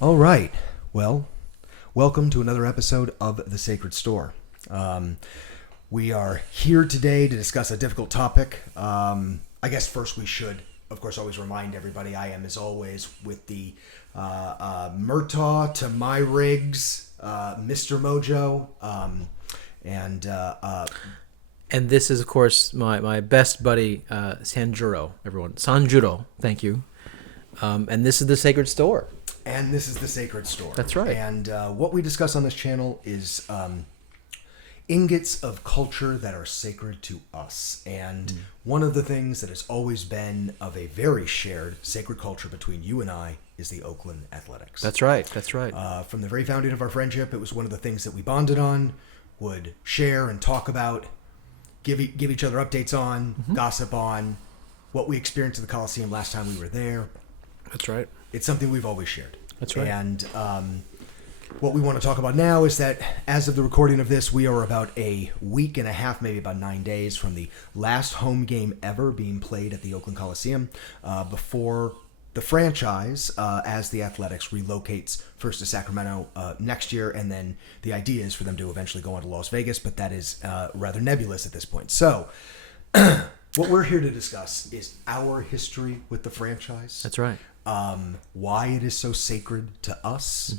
All right. Well, welcome to another episode of The Sacred Store. We are here today to discuss a difficult topic. I guess first we should, of course, always remind everybody I am, as always, with the Murtaugh to my rigs, Mr. Mojo, and And this is, of course, my best buddy, Sanjuro, everyone. Sanjuro, thank you. And this is The Sacred Store. And this is The Sacred Store. That's right. And what we discuss on this channel is ingots of culture that are sacred to us. And one of the things that has always been of a very shared sacred culture between you and I is the Oakland Athletics. That's right. That's right. From the very founding of our friendship, it was one of the things that we bonded on, would share and talk about, give each other updates on, gossip on, what we experienced at the Coliseum last time we were there. That's right. It's something we've always shared. That's right. And what we want to talk about now is that as of the recording of this, we are about a week and a half, maybe about 9 days from the last home game ever being played at the Oakland Coliseum before the franchise, as the Athletics relocates first to Sacramento next year, and then the idea is for them to eventually go on to Las Vegas, but that is rather nebulous at this point. So what we're here to discuss is our history with the franchise. That's right. Why it is so sacred to us.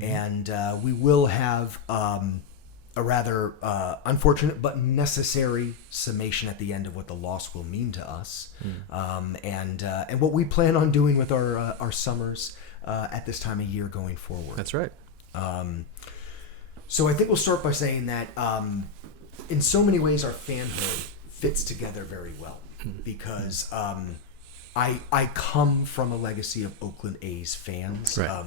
And we will have a rather unfortunate but necessary summation at the end of what the loss will mean to us, and what we plan on doing with our summers at this time of year going forward. That's right. So I think we'll start by saying that in so many ways our fanhood fits together very well, because I come from a legacy of Oakland A's fans. Right.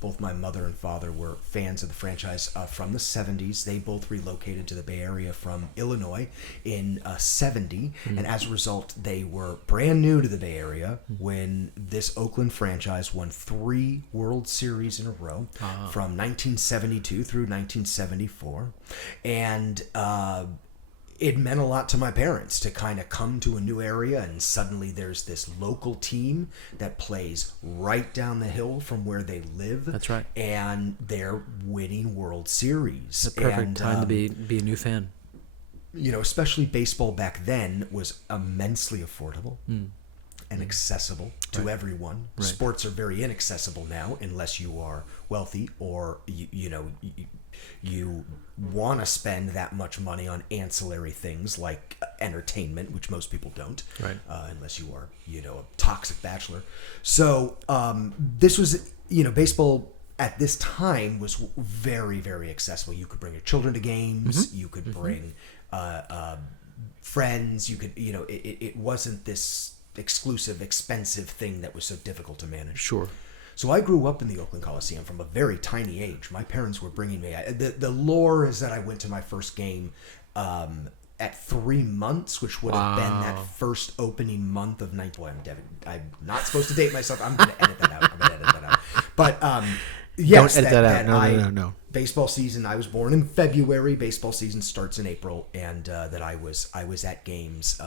Both my mother and father were fans of the franchise from the 70s. They both relocated to the Bay Area from Illinois in 70. And as a result, they were brand new to the Bay Area when this Oakland franchise won 3 World Series in a row from 1972 through 1974. And it meant a lot to my parents to kind of come to a new area, and suddenly there's this local team that plays right down the hill from where they live. That's right. And they're winning World Series. It's the perfect time to be a new fan. You know, especially baseball back then was immensely affordable and accessible to everyone. Right. Sports are very inaccessible now unless you are wealthy or you want to spend that much money on ancillary things like entertainment, which most people don't, Right. Unless you are, a toxic bachelor. So this was, baseball at this time was very, very accessible. You could bring your children to games. You could bring friends. You could, it wasn't this exclusive, expensive thing that was so difficult to manage. Sure. So I grew up in the Oakland Coliseum from a very tiny age. My parents were bringing me. The lore is that I went to my first game at 3 months, which would have been that first opening month of 9. Boy, I'm not supposed to date myself. I'm going to edit that out. But yes, don't edit that out. No. Baseball season. I was born in February. Baseball season starts in April, and that I was at games.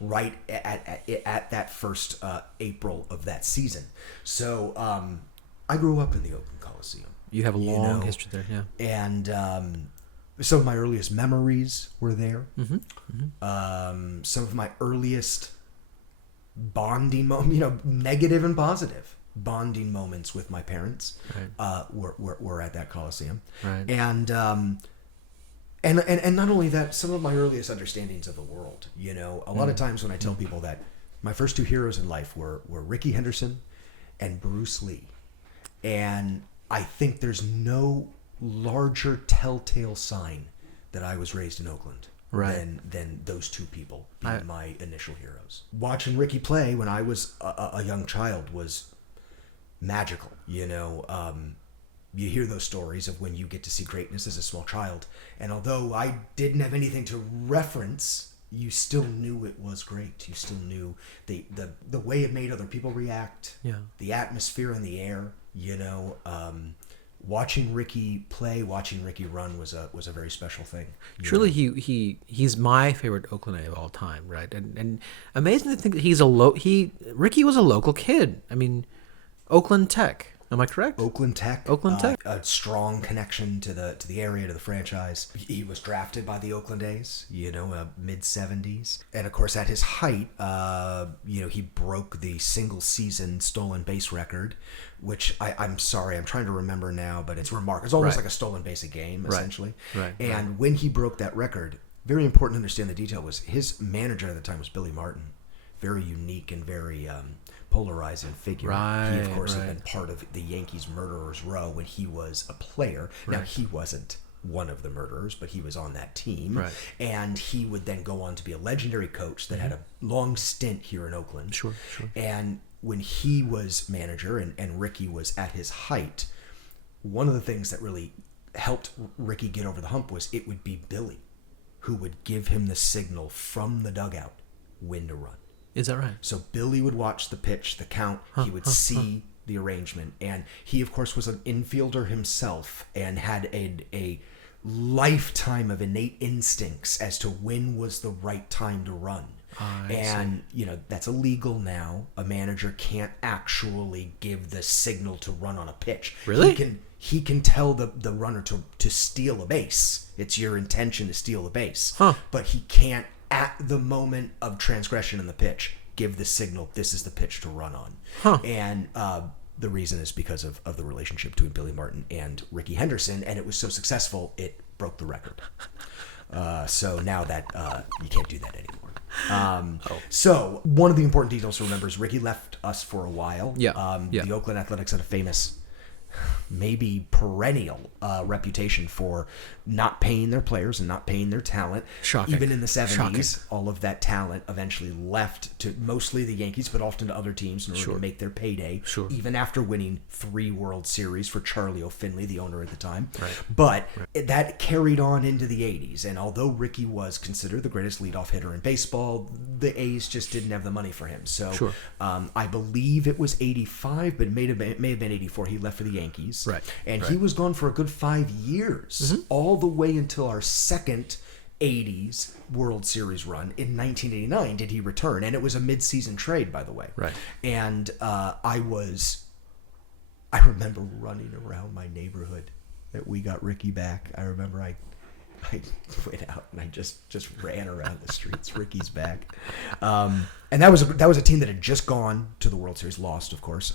Right at that first April of that season. So I grew up in the Oakland Coliseum. You have a long history there, yeah. And some of my earliest memories were there. Some of my earliest bonding moments, negative and positive bonding moments with my parents were at that Coliseum. Right. And not only that, some of my earliest understandings of the world. A lot of times when I tell people that my first 2 heroes in life were Ricky Henderson and Bruce Lee. And I think there's no larger telltale sign that I was raised in Oakland than those 2 people being my initial heroes. Watching Ricky play when I was a young child was magical. You hear those stories of when you get to see greatness as a small child. And although I didn't have anything to reference, you still knew it was great. You still knew the way it made other people react, the atmosphere in the air, watching Ricky play, watching Ricky run was a very special thing. Truly, he's my favorite Oakland A of all time, right? And amazing to think that Ricky was a local kid. I mean, Oakland Tech. Am I correct? Oakland Tech. Oakland Tech. A strong connection to the area, to the franchise. He was drafted by the Oakland A's, mid-70s. And, of course, at his height, he broke the single-season stolen base record, which I'm sorry, I'm trying to remember now, but it's remarkable. It's almost like a stolen base a game, essentially. Right. And when he broke that record, very important to understand the detail, was his manager at the time was Billy Martin. Very unique and very polarizing figure. He, of course, had been part of the Yankees murderers row when he was a player. Now, he wasn't one of the murderers, but he was on that team. Right. And he would then go on to be a legendary coach that had a long stint here in Oakland. Sure. And when he was manager and Ricky was at his height, one of the things that really helped Ricky get over the hump was it would be Billy who would give him the signal from the dugout when to run. Is that right? So Billy would watch the pitch, the count. He would see the arrangement. And he, of course, was an infielder himself and had a lifetime of innate instincts as to when was the right time to run. And, that's illegal now. A manager can't actually give the signal to run on a pitch. Really? He can tell the runner to steal a base. It's your intention to steal a base. But he can't, at the moment of transgression in the pitch, give the signal, this is the pitch to run on. And the reason is because of the relationship between Billy Martin and Ricky Henderson, and it was so successful, it broke the record. So now that you can't do that anymore. So one of the important details to remember is Ricky left us for a while. The Oakland Athletics had a famous, maybe perennial reputation for not paying their players and not paying their talent. Shocking. Even in the 70s, Shocking. all of that talent eventually left to mostly the Yankees, but often to other teams in order to make their payday. Even after winning 3 World Series for Charlie O'Finley, the owner at the time. But that carried on into the 80s. And although Ricky was considered the greatest leadoff hitter in baseball, the A's just didn't have the money for him. So I believe it was 85, but it may have been 84. He left for the Yankees. And he was gone for a good 5 years, all the way until our second 80s World Series run in 1989 did he return. And it was a mid-season trade, by the way. And I remember running around my neighborhood that we got Ricky back. I remember I went out and I just ran around the streets. Ricky's back. And that was a team that had just gone to the World Series, lost, of course.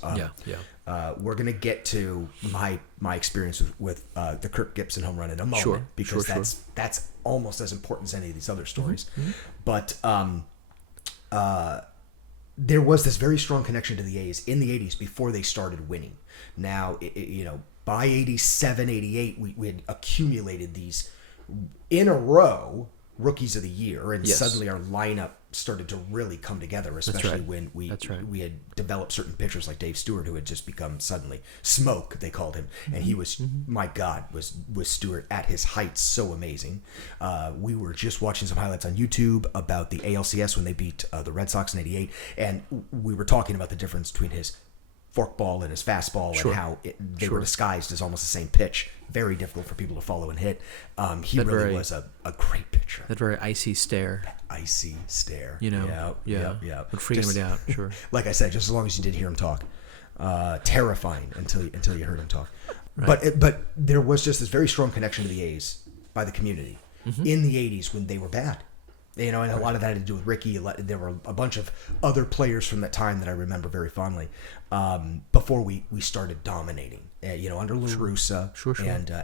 We're going to get to my experience with the Kirk Gibson home run in a moment, because that's almost as important as any of these other stories. But there was this very strong connection to the A's in the 80s before they started winning. Now, by 87, 88, we had accumulated these in a row rookies of the year, and suddenly our lineup started to really come together, especially when we had developed certain pitchers like Dave Stewart, who had just become suddenly smoke, they called him. And he was, my God, was Stewart at his height so amazing. We were just watching some highlights on YouTube about the ALCS when they beat the Red Sox in 88, and we were talking about the difference between his forkball and his fastball and how they were disguised as almost the same pitch. Very difficult for people to follow and hit. He really was a great pitcher. That very icy stare. Icy stare. Yeah. Would freak him out, sure. Like I said, just as long as you did hear him talk. Terrifying until you heard him talk. But there was just this very strong connection to the A's by the community in the 80s when they were bad. And a lot of that had to do with Ricky. There were a bunch of other players from that time that I remember very fondly before we started dominating. Under Lou Russa,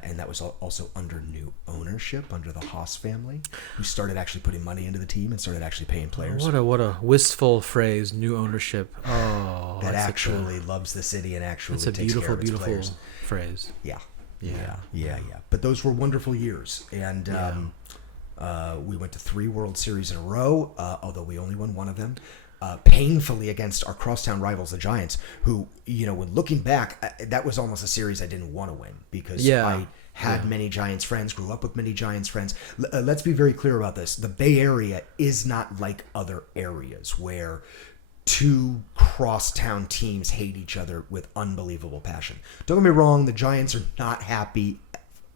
and that was also under new ownership, under the Haas family, who started actually putting money into the team and started actually paying players. What a wistful phrase, new ownership. Oh, that actually loves the city and actually takes care of its beautiful players. Phrase. Yeah. But those were wonderful years, and we went to 3 World Series in a row, although we only won one of them. Painfully against our crosstown rivals, the Giants, who, when looking back, that was almost a series I didn't want to win because I had many Giants friends, grew up with many Giants friends. Let's be very clear about this. The Bay Area is not like other areas where 2 crosstown teams hate each other with unbelievable passion. Don't get me wrong, the Giants are not happy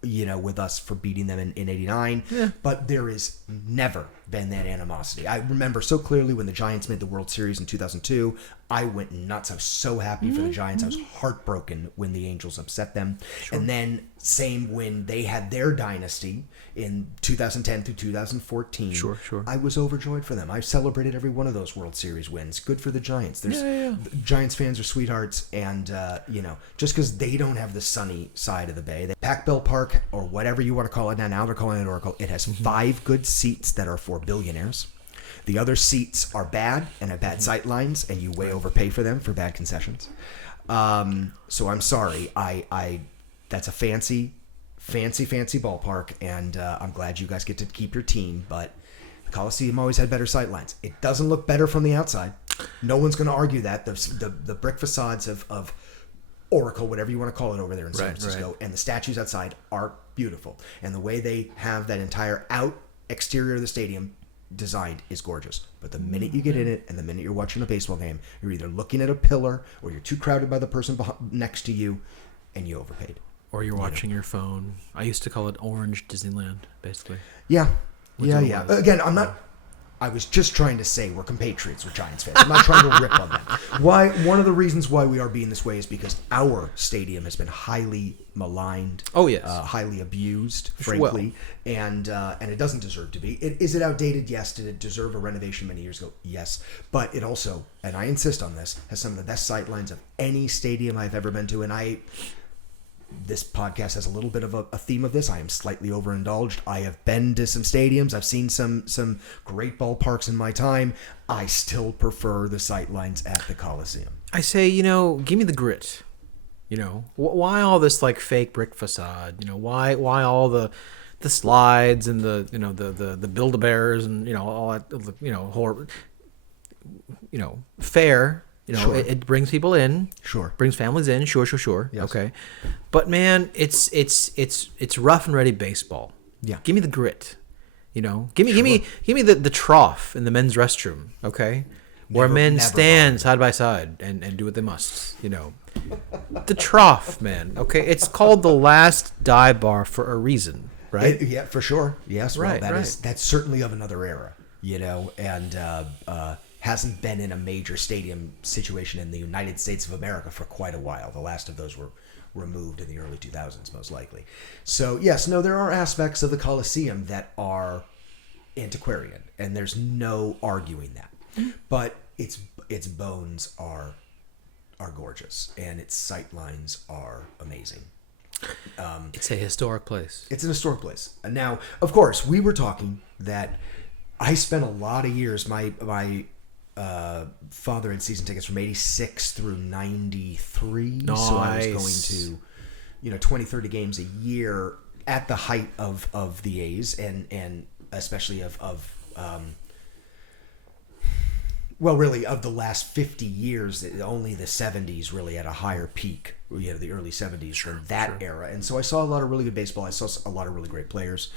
with us for beating them in 89, but there is never been that animosity. I remember so clearly when the Giants made the World Series in 2002. I went nuts. I was so happy for the Giants. I was heartbroken when the Angels upset them. Sure. And then same when they had their dynasty in 2010 through 2014. Sure. I was overjoyed for them. I celebrated every one of those World Series wins. Good for the Giants. Giants fans are sweethearts, and just because they don't have the sunny side of the bay, Pac Bell Park, or whatever you want to call it now they're calling it Oracle. It has 5 good seats that are for billionaires. The other seats are bad and have bad sight lines, and you way overpay for them for bad concessions. So I'm sorry. I that's a fancy ballpark, and I'm glad you guys get to keep your team. But the Coliseum always had better sight lines. It doesn't look better from the outside. No one's going to argue that. The brick facades of Oracle, whatever you want to call it over there in San Francisco, and the statues outside are beautiful. And the way they have that entire exterior of the stadium designed is gorgeous. But the minute you get in it and the minute you're watching a baseball game, you're either looking at a pillar or you're too crowded by the person next to you, and you overpaid. Or you're watching your phone. I used to call it Orange Disneyland, basically. Yeah. Again, I was just trying to say we're compatriots with Giants fans. I'm not trying to rip on them. One of the reasons why we are being this way is because our stadium has been highly maligned. Oh, yes. Highly abused, frankly. Well. And it doesn't deserve to be. Is it outdated? Yes. Did it deserve a renovation many years ago? Yes. But it also, and I insist on this, has some of the best sight lines of any stadium I've ever been to. And this podcast has a little bit of a theme of this. I am slightly overindulged. I have been to some stadiums. I've seen some great ballparks in my time. I still prefer the sight lines at the Coliseum. I say, give me the grit. Why all this like fake brick facade? Why all the slides and the Build-A-Bears and all that horror. Fair. Sure. It brings people in. Sure. Brings families in. Sure. Yes. Okay. But man, it's rough and ready baseball. Yeah. Give me the grit. Give me the trough in the men's restroom. Okay. Where men stand side by side and do what they must. The trough, man. Okay. It's called the last dive bar for a reason, right? Yeah, for sure. Yes. Right. Well, that's certainly of another era. And hasn't been in a major stadium situation in the United States of America for quite a while. The last of those were removed in the early 2000s, most likely. So, there are aspects of the Coliseum that are antiquarian, and there's no arguing that. But its bones are gorgeous, and its sight lines are amazing. It's a historic place. It's an historic place. Now, of course, we were talking that I spent a lot of years, my father had season tickets from 86 through 93. Nice. So I was going to, 20, 30 games a year at the height of the A's and especially of really of the last 50 years. Only the 70s really at a higher peak, the early 70s than that era. And so I saw a lot of really good baseball. I saw a lot of really great players.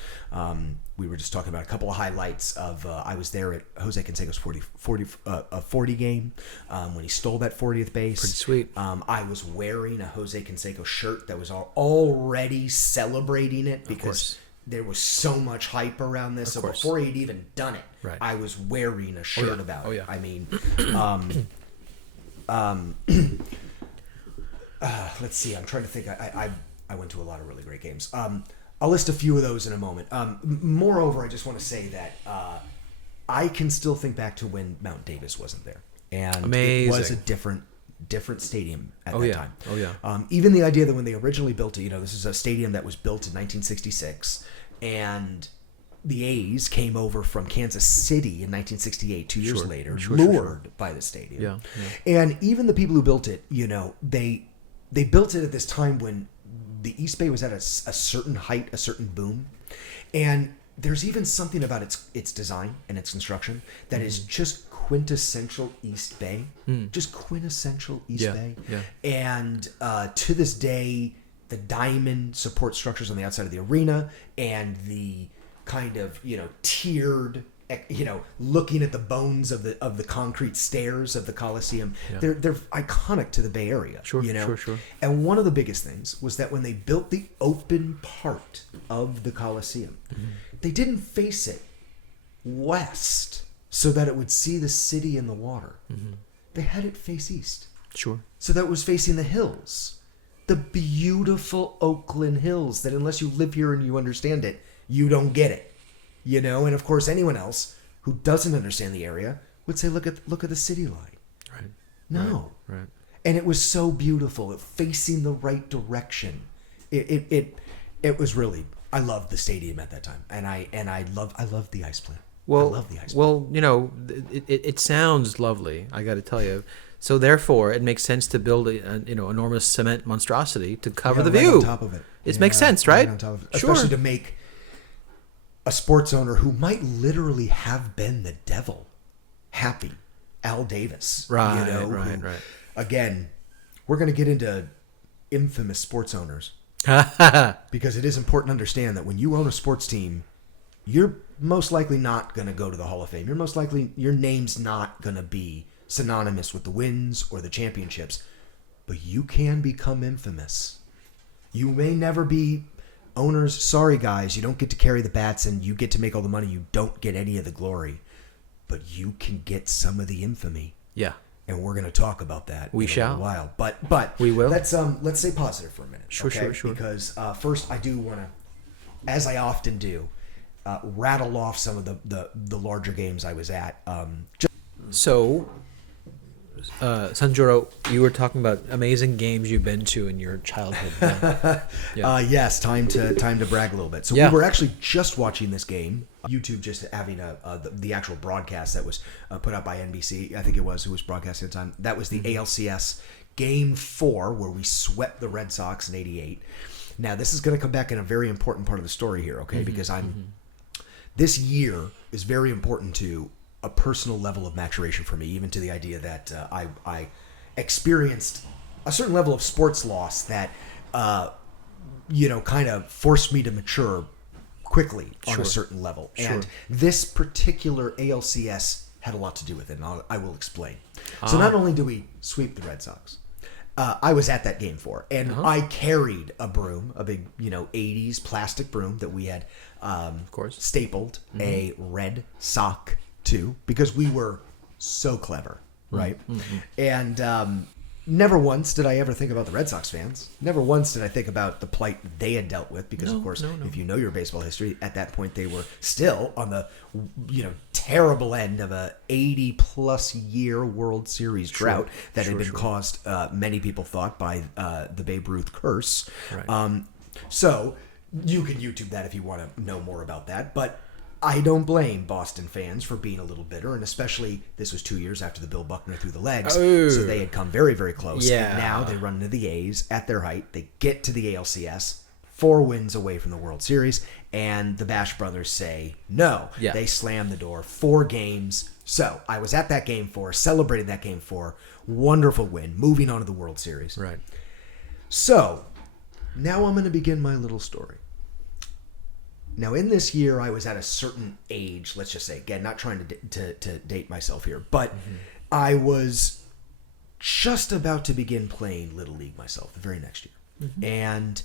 We were just talking about a couple of highlights of I was there at Jose Canseco's 40 game when he stole that 40th base. Pretty sweet. I was wearing a Jose Canseco shirt that was already celebrating it because there was so much hype around this. So before he'd even done it, I was wearing a shirt about it. I mean, let's see. I'm trying to think. I went to a lot of really great games. I'll list a few of those in a moment. Moreover, I just want to say that I can still think back to when Mount Davis wasn't there, and Amazing. It was a different stadium at that time. Oh yeah. Even the idea that when they originally built it, this is a stadium that was built in 1966, and the A's came over from Kansas City in 1968, 2 years later, lured by the stadium. Yeah. And even the people who built it, they built it at this time when the East Bay was at a certain height, a certain boom, and there's even something about its design and its construction that is just quintessential East Bay, just quintessential East Bay. Yeah. And to this day, the diamond support structures on the outside of the arena and the kind of tiered, looking at the bones of the concrete stairs of the Coliseum, they're iconic to the Bay Area. Sure. And one of the biggest things was that when they built the open part of the Coliseum, they didn't face it west so that it would see the city and the water. They had it face east. Sure. So that it was facing the hills. The beautiful Oakland hills that unless you live here and you understand it, you don't get it. You know, and of course anyone else who doesn't understand the area would say, look at the city line. Right. No. Right. And it was so beautiful, facing the right direction. It was really, I loved the stadium at that time, and I loved the ice plant. Well, I love the ice plant. well, you know, it sounds lovely. I got to tell you. So therefore, it makes sense to build a enormous cement monstrosity to cover the right view. on top of it. It makes sense, right? On top of it. Sure. Especially to make a sports owner who might literally have been the devil happy, Al Davis. Right. You know, Right. who, Right. Again, we're going to get into infamous sports owners. Because it is important to understand that when you own a sports team, you're most likely not going to go to the Hall of Fame. You're most likely, your name's not going to be synonymous with the wins or the championships, but you can become infamous. You may never be owners. Sorry, guys, you don't get to carry the bats and you get to make all the money. You don't get any of the glory, but you can get some of the infamy. Yeah. And we're going to talk about that We in shall. a little while. But We will. Let's stay positive for a minute. Sure, okay? sure. Because first, I do want to, as I often do, rattle off some of the larger games I was at. So, Sanjuro, you were talking about amazing games you've been to in your childhood. Yeah. Yes, time to brag a little bit. So Yeah. we were actually just watching this game. YouTube just having the actual broadcast that was put out by NBC. I think it was who was broadcasting at the time. That was the ALCS Game 4 where we swept the Red Sox in '88. Now this is going to come back in a very important part of the story here, okay? Because this year is very important to a personal level of maturation for me, even to the idea that I experienced a certain level of sports loss that kind of forced me to mature quickly on a certain level. Sure. And this particular ALCS had a lot to do with it, and I will explain. So not only do we sweep the Red Sox, I was at that game 4, and I carried a broom, a big 80s plastic broom that we had Of course. stapled a red sock to, because we were so clever, right? And never once did I ever think about the Red Sox fans. Never once did I think about the plight they had dealt with, because of course, if you know your baseball history, at that point they were still on the terrible end of a 80+ year World Series drought that had been caused, many people thought, by the Babe Ruth curse. Right. So you can YouTube that if you want to know more about that, but I don't blame Boston fans for being a little bitter, and especially this was 2 years after the Bill Buckner threw the legs, so they had come very, very close. Yeah. And now they run into the A's at their height. They get to the ALCS, 4 wins away from the World Series, and the Bash brothers say no. Yeah. They slam the door. 4 games. So I was at that game 4, celebrated that game 4. Wonderful win, moving on to the World Series. Right. So now I'm going to begin my little story. Now, in this year, I was at a certain age, let's just say, again, not trying to date myself here, but I was just about to begin playing Little League myself the very next year. And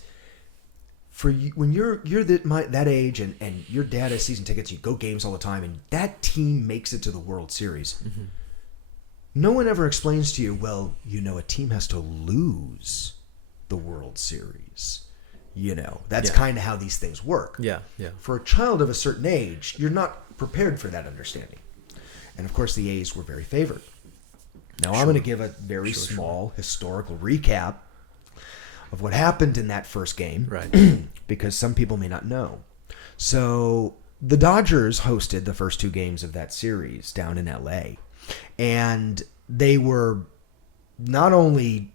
for you, when you're that age and your dad has season tickets, you go games all the time, and that team makes it to the World Series, no one ever explains to you, well, a team has to lose the World Series. That's kind of how these things work. Yeah. For a child of a certain age, you're not prepared for that understanding. And of course, the A's were very favored. Now, I'm going to give a very small historical recap of what happened in that first game, Right. because some people may not know. So, the Dodgers hosted the first 2 games of that series down in LA, and they were not only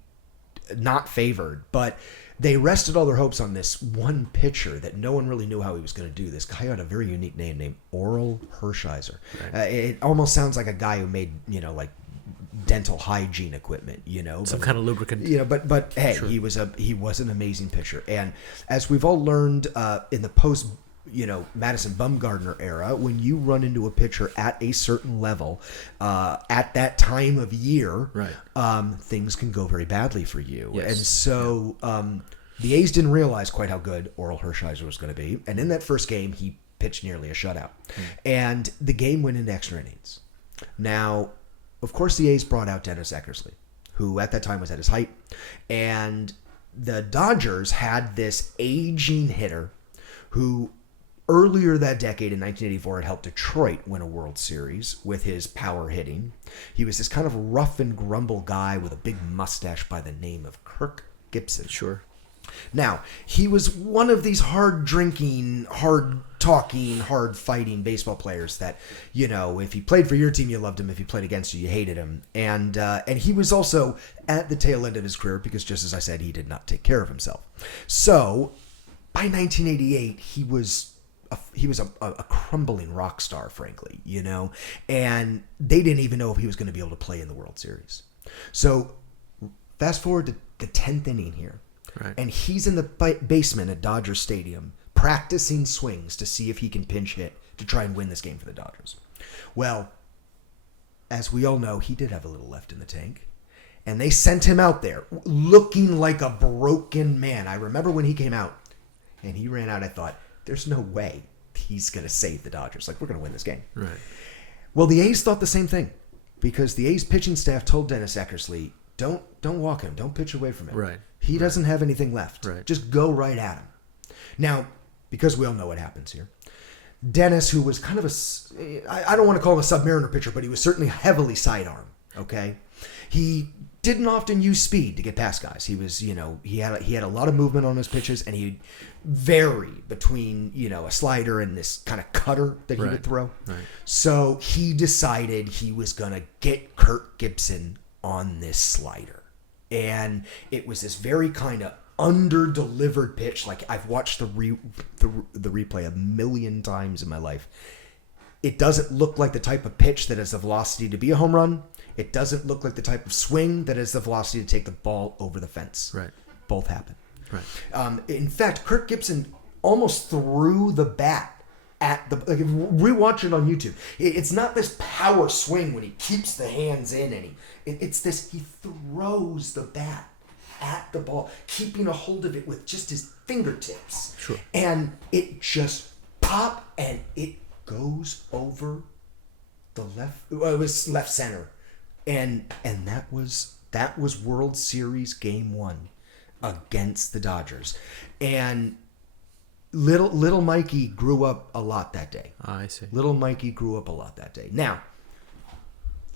not favored, but they rested all their hopes on this one pitcher that no one really knew how he was going to do. This guy had a very unique name named Oral Hershiser. Right. It almost sounds like a guy who made, like dental hygiene equipment, Some kind of lubricant. But hey, he was an amazing pitcher. And as we've all learned in the post Madison Bumgarner era, when you run into a pitcher at a certain level, at that time of year, right. Things can go very badly for you. Yes. And so the A's didn't realize quite how good Oral Hershiser was going to be. And in that first game, he pitched nearly a shutout. And the game went into extra innings. Now, of course, the A's brought out Dennis Eckersley, who at that time was at his height. And the Dodgers had this aging hitter who earlier that decade in 1984 had helped Detroit win a World Series with his power hitting. He was this kind of rough and grumble guy with a big mustache by the name of Kirk Gibson. Sure. Now, he was one of these hard-drinking, hard-talking, hard-fighting baseball players that, you know, if he played for your team, you loved him. If he played against you, you hated him. And he was also at the tail end of his career because, just as I said, he did not take care of himself. So, by 1988, he was a crumbling rock star, frankly, you know, and they didn't even know if he was going to be able to play in the World Series. So, fast forward to the 10th inning here. Right. And he's in the basement at Dodger Stadium practicing swings to see if he can pinch hit to try and win this game for the Dodgers. Well, as we all know, he did have a little left in the tank. And they sent him out there looking like a broken man. I remember when he came out and he ran out, I thought, there's no way he's going to save the Dodgers. Like, we're going to win this game. Right. Well, the A's thought the same thing because the A's pitching staff told Dennis Eckersley, don't walk him. Don't pitch away from him. Right. He doesn't have anything left. Right. Just go right at him. Now, because we all know what happens here, Dennis, who was kind of I don't want to call him a Submariner pitcher, but he was certainly heavily sidearm. Okay, he didn't often use speed to get past guys. He was, you know, he had a lot of movement on his pitches, and he'd vary between, you know, a slider and this kind of cutter that he would throw. Right. So he decided he was gonna get Kirk Gibson on this slider. And it was this very kind of under-delivered pitch. Like, I've watched the replay a million times in my life. It doesn't look like the type of pitch that has the velocity to be a home run. It doesn't look like the type of swing that has the velocity to take the ball over the fence. Right. Both happen. Right. In fact, Kirk Gibson almost threw the bat at the... Like, rewatch it on YouTube. It's not this power swing when he keeps the hands in and it's this, he throws the bat at the ball, keeping a hold of it with just his fingertips. Sure. And it just pop and it goes over the left, well, it was left center. And that was World Series Game 1 against the Dodgers. And little Mikey grew up a lot that day. I see. Little Mikey grew up a lot that day. Now,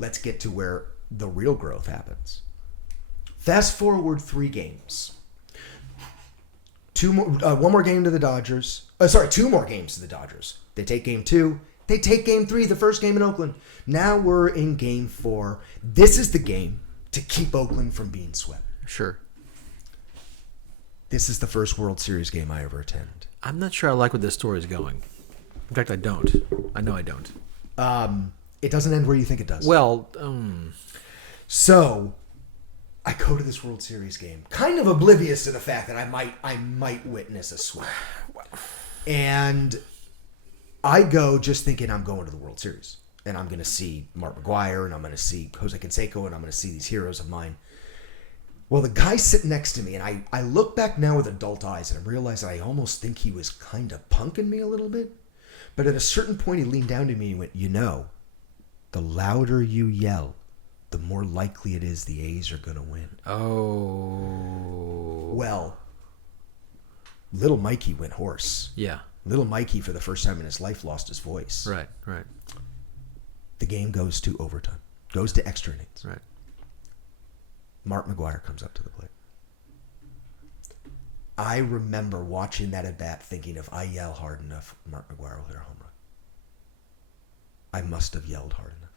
let's get to where the real growth happens. Fast forward 3 games. One more game to the Dodgers. Two more games to the Dodgers. They take game 2. They take game 3, the first game in Oakland. Now we're in game 4. This is the game to keep Oakland from being swept. Sure. This is the first World Series game I ever attended. I'm not sure I like where this story is going. In fact, I don't. I know I don't. It doesn't end where you think it does. Well, So, I go to this World Series game, kind of oblivious to the fact that I might witness a sweep. And I go just thinking I'm going to the World Series. And I'm going to see Mark McGwire, and I'm going to see Jose Canseco, and I'm going to see these heroes of mine. Well, the guy sitting next to me, and I look back now with adult eyes, and I realize that I almost think he was kind of punking me a little bit. But at a certain point, he leaned down to me and went, you know, the louder you yell, the more likely it is the A's are going to win. Oh. Well, little Mikey went hoarse. Yeah. Little Mikey, for the first time in his life, lost his voice. Right, right. The game goes to overtime, goes to extra innings. Right. Mark McGwire comes up to the plate. I remember watching that at bat thinking, if I yell hard enough, Mark McGwire will hit a home run. I must have yelled hard enough.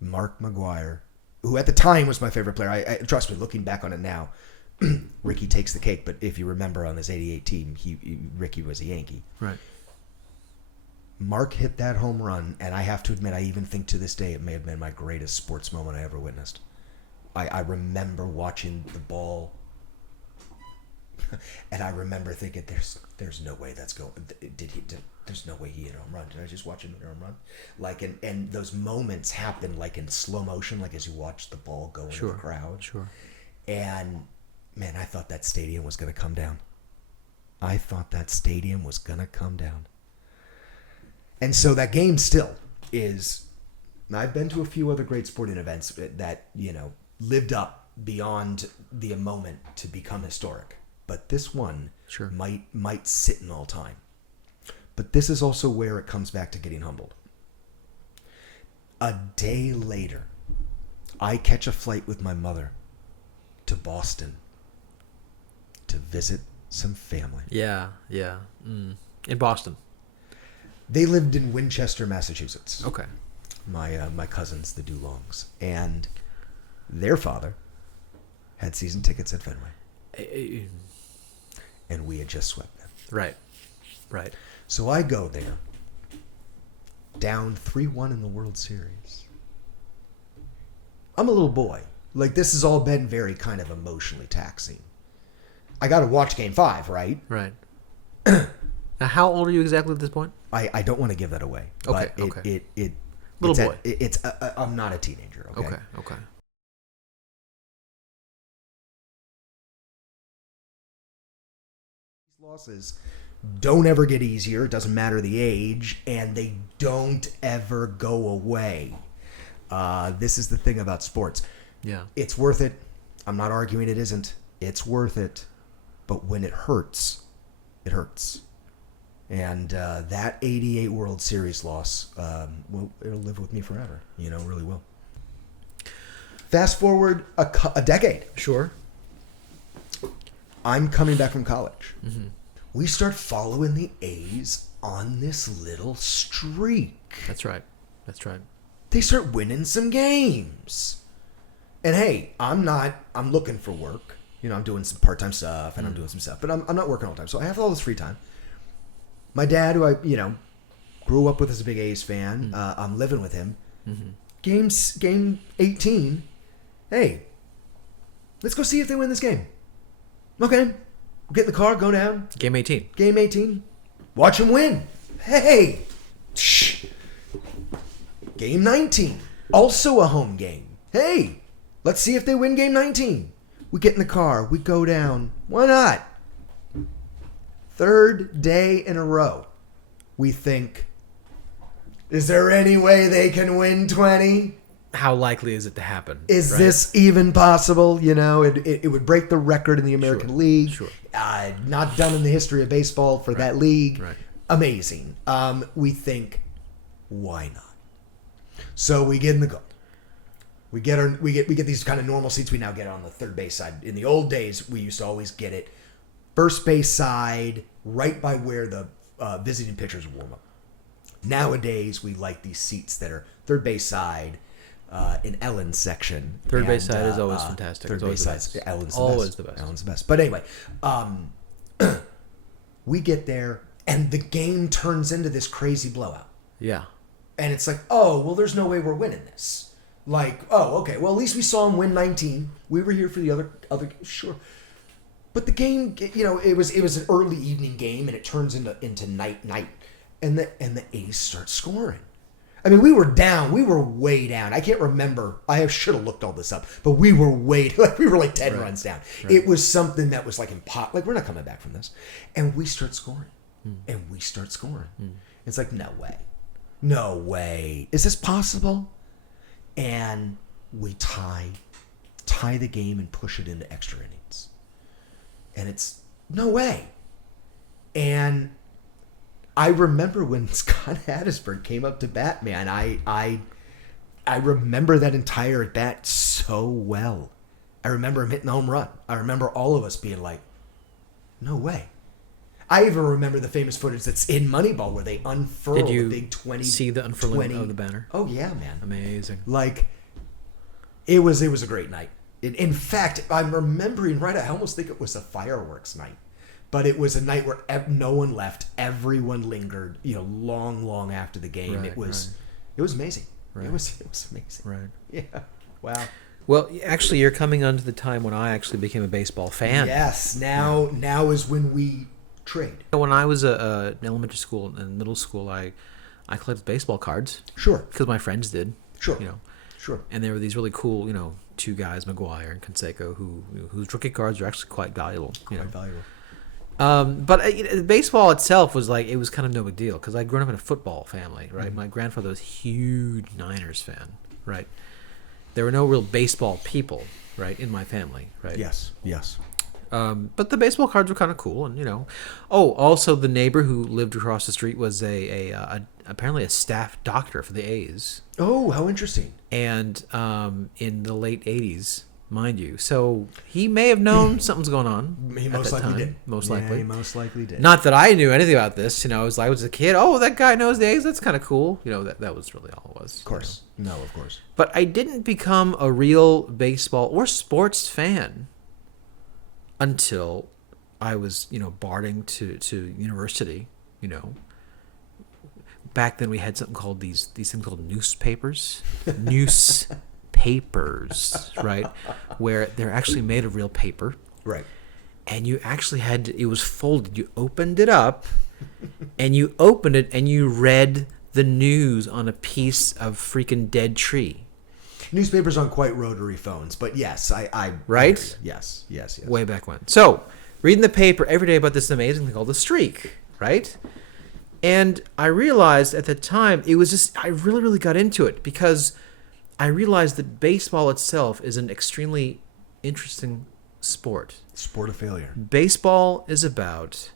Mark McGwire, who at the time was my favorite player, I trust me, looking back on it now, Ricky takes the cake, but if you remember on his 88 team, Ricky was a Yankee. Right. Mark hit that home run, and I have to admit, I even think to this day it may have been my greatest sports moment I ever witnessed. I remember watching the ball, and I remember thinking, "There's no way that's going. There's no way he hit a home run. Did I just watch him hit a home run?" Like, and those moments happen like in slow motion, like as you watch the ball go into the crowd. Sure. And man, I thought that stadium was going to come down. I thought that stadium was going to come down. And so that game still is. I've been to a few other great sporting events that, lived up beyond the moment to become historic. But this one Sure. might sit in all time. But this is also where it comes back to getting humbled. A day later, I catch a flight with my mother to Boston to visit some family. Yeah. In Boston. They lived in Winchester, Massachusetts. Okay. My cousins, the Dulongs, and their father had season tickets at Fenway, and we had just swept them. Right. So I go there, down 3-1 in the World Series. I'm a little boy. Like, this has all been very kind of emotionally taxing. I got to watch Game 5, right? Right. Now, how old are you exactly at this point? I don't want to give that away. Okay. But Okay. Little boy. I'm not a teenager. Okay. Okay. These losses don't ever get easier. It doesn't matter the age, and they don't ever go away. This is the thing about sports. Yeah. It's worth it. I'm not arguing it isn't. It's worth it. But when it hurts, it hurts. And that 88 World Series loss, it'll live with me forever. Really will. Fast forward a decade. Sure. I'm coming back from college. Mm-hmm. We start following the A's on this little streak. That's right. They start winning some games. And hey, I'm looking for work. I'm doing some part-time stuff and I'm doing some stuff, but I'm not working all the time. So I have all this free time. My dad, who I, grew up with as a big A's fan, I'm living with him. Mm-hmm. Game 18. Hey, let's go see if they win this game. Okay. We'll get in the car, go down. Game 18. Game 18. Watch them win. Hey. Shh. Game 19. Also a home game. Hey, let's see if they win game 19. We get in the car. We go down. Why not? Third day in a row. We think, is there any way they can win 20? How likely is it to happen? Is this even possible? It would break the record in the American League. Sure. Not done in the history of baseball for that league. Right. Amazing. We think, why not? So we get in the car. We get these kind of normal seats we now get on the third base side. In the old days, we used to always get it first base side, right by where the visiting pitchers warm up. Nowadays, we like these seats that are third base side, in Ellen's section. Third base side is always fantastic. Third base side, Ellen's always the best. Ellen's the best. But anyway, we get there, and the game turns into this crazy blowout. Yeah. And it's like, oh, well, there's no way we're winning this. Like, oh, okay, well, at least we saw him win 19. We were here for the other, sure. But the game, it was an early evening game, and it turns into night, and the A's start scoring. I mean, we were down. We were way down. I can't remember. I should have looked all this up, but we were we were like 10 runs down. Right. It was something that was like like we're not coming back from this, and we start scoring, and we start scoring. It's like, no way, is this possible? And we tie the game and push it into extra innings. And it's no way. And I remember when Scott Hatteberg came up to bat, man. I remember that entire at bat so well. I remember him hitting the home run. I remember all of us being like, no way. I even remember the famous footage that's in Moneyball where they unfurl the big 20. See the unfurling of the banner? Oh yeah, man. Amazing. Like, it was a great night. In fact, I'm remembering right. I almost think it was a fireworks night, but it was a night where no one left. Everyone lingered. Long after the game. Right, it was amazing. Right. It was amazing. Right. Yeah. Wow. Well, actually, you're coming onto the time when I actually became a baseball fan. Yes. Now is when we trade. When I was in elementary school and middle school, I collected baseball cards. Sure. Because my friends did. Sure. Sure. And there were these really cool, two guys, McGuire and Canseco, whose rookie cards are actually quite valuable. Quite valuable. But baseball itself was like, it was kind of no big deal because I'd grown up in a football family, right? Mm-hmm. My grandfather was a huge Niners fan, right? There were no real baseball people, right, in my family, right? Yes. But the baseball cards were kind of cool, and also the neighbor who lived across the street was apparently a staff doctor for the A's, Oh, how interesting. and in the late '80s, mind you, so he may have known something's going on. He at most that likely time. did. Most Yeah, likely. he most likely did. Not that I knew anything about this. I was a kid. Oh, that guy knows the A's. That's kind of cool. That was really all it was. Of course. No, of course. But I didn't become a real baseball or sports fan until I was, boarding to university. Back then we had something called these things called newspapers. Newspapers, right? Where they're actually made of real paper. Right. And you actually it was folded. You opened it up, and you opened it, and you read the news on a piece of freaking dead tree. Newspapers aren't quite rotary phones, but yes, I Right? Yes. Way back when. So, reading the paper every day about this amazing thing called the streak, right? And I realized at the time, it was just, I really, really got into it because I realized that baseball itself is an extremely interesting sport. Sport of failure. Baseball is about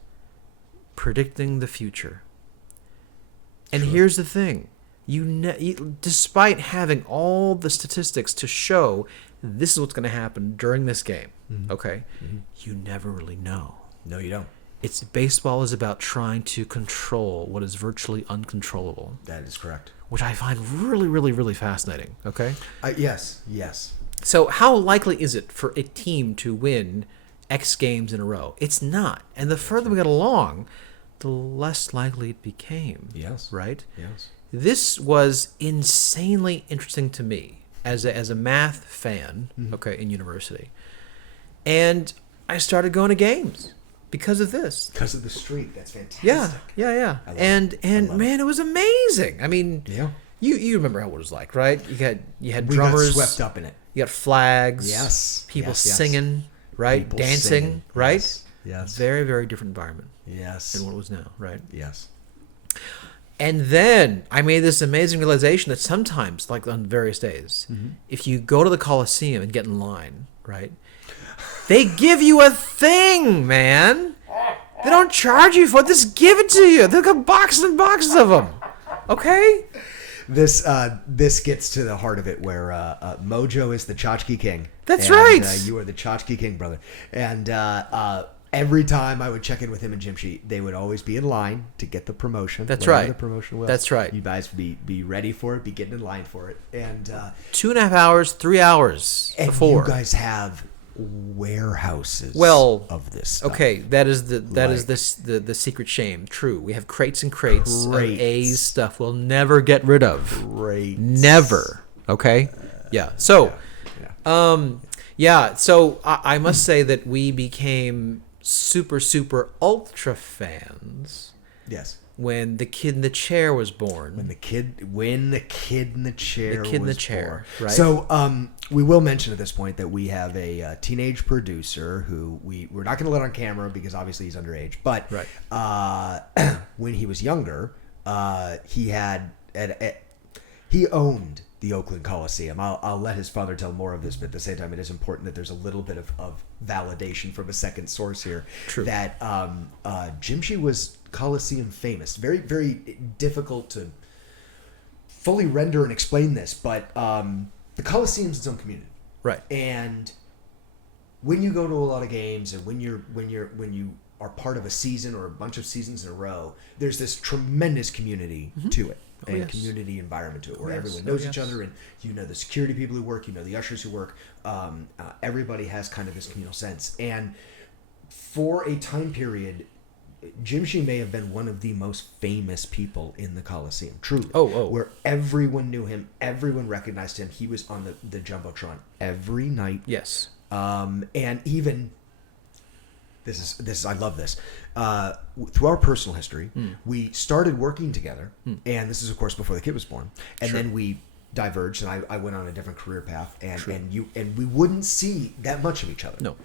predicting the future. And Sure. here's the thing. Despite having all the statistics to show this is what's going to happen during this game, okay, you never really know. No, you don't. Baseball is about trying to control what is virtually uncontrollable, That is correct. which I find really, really, really fascinating, okay? Yes. So how likely is it for a team to win X games in a row? It's not. And the further we got along, the less likely it became. Yes. Right? Yes. This was insanely interesting to me as a math fan, okay, in university. And I started going to games because of this. Because of the streak. That's fantastic. Yeah. I love And it. man, it was amazing. I mean, Yeah. you remember how it was like, right? You had We drummers. got swept up in it. You got flags. Yes. People Yes. singing, right? People Dancing, singing. right? Yes. Very, very different environment Yes. than what it was now, right? Yes. And then I made this amazing realization that sometimes, like on various days, if you go to the Coliseum and get in line, right, they give you a thing, man. They don't charge you for it. They just give it to you. They've got boxes and boxes of them. Okay? This gets to the heart of it, where Mojo is the tchotchke king. That's and, right. You are the tchotchke king, brother. And every time I would check in with him and Jimshi, they would always be in line to get the promotion. That's whatever right. The promotion was. That's right. You guys be ready for it. Be getting in line for it. And 2.5 hours, 3 hours before. you guys have warehouses. Of this stuff. Okay, that is the Like- the secret shame. True, we have crates and crates of Crates. A's stuff we'll never get rid of. Great. Never. Okay. Yeah. So, So I must say that we became super ultra fans Yes. when the kid in the chair was born. When the kid in the chair. The kid in the was chair, born. right? So we will mention at this point that we have a teenage producer who we're not going to let on camera because obviously he's underage. But Right. when he was younger, he owned the Oakland Coliseum. I'll let his father tell more of this, but at the same time, it is important that there's a little bit of validation from a second source here. True. That Jimshi was Coliseum famous. Very, very difficult to fully render and explain this, but the Coliseum's its own community. Right. And when you go to a lot of games, and when you are part of a season or a bunch of seasons in a row, there's this tremendous community to it. And yes. community environment to it, where Yes. everyone knows Oh, each yes. other, and you know the security people who work, you know the ushers who work. Everybody has kind of this communal sense, and for a time period, Jimshi may have been one of the most famous people in the Coliseum. Truly, where everyone knew him, everyone recognized him. He was on the jumbotron every night. Yes. And even this is I love this. Through our personal history, we started working together, and this is of course before the kid was born. And then we diverged, and I went on a different career path, and we wouldn't see that much of each other. No.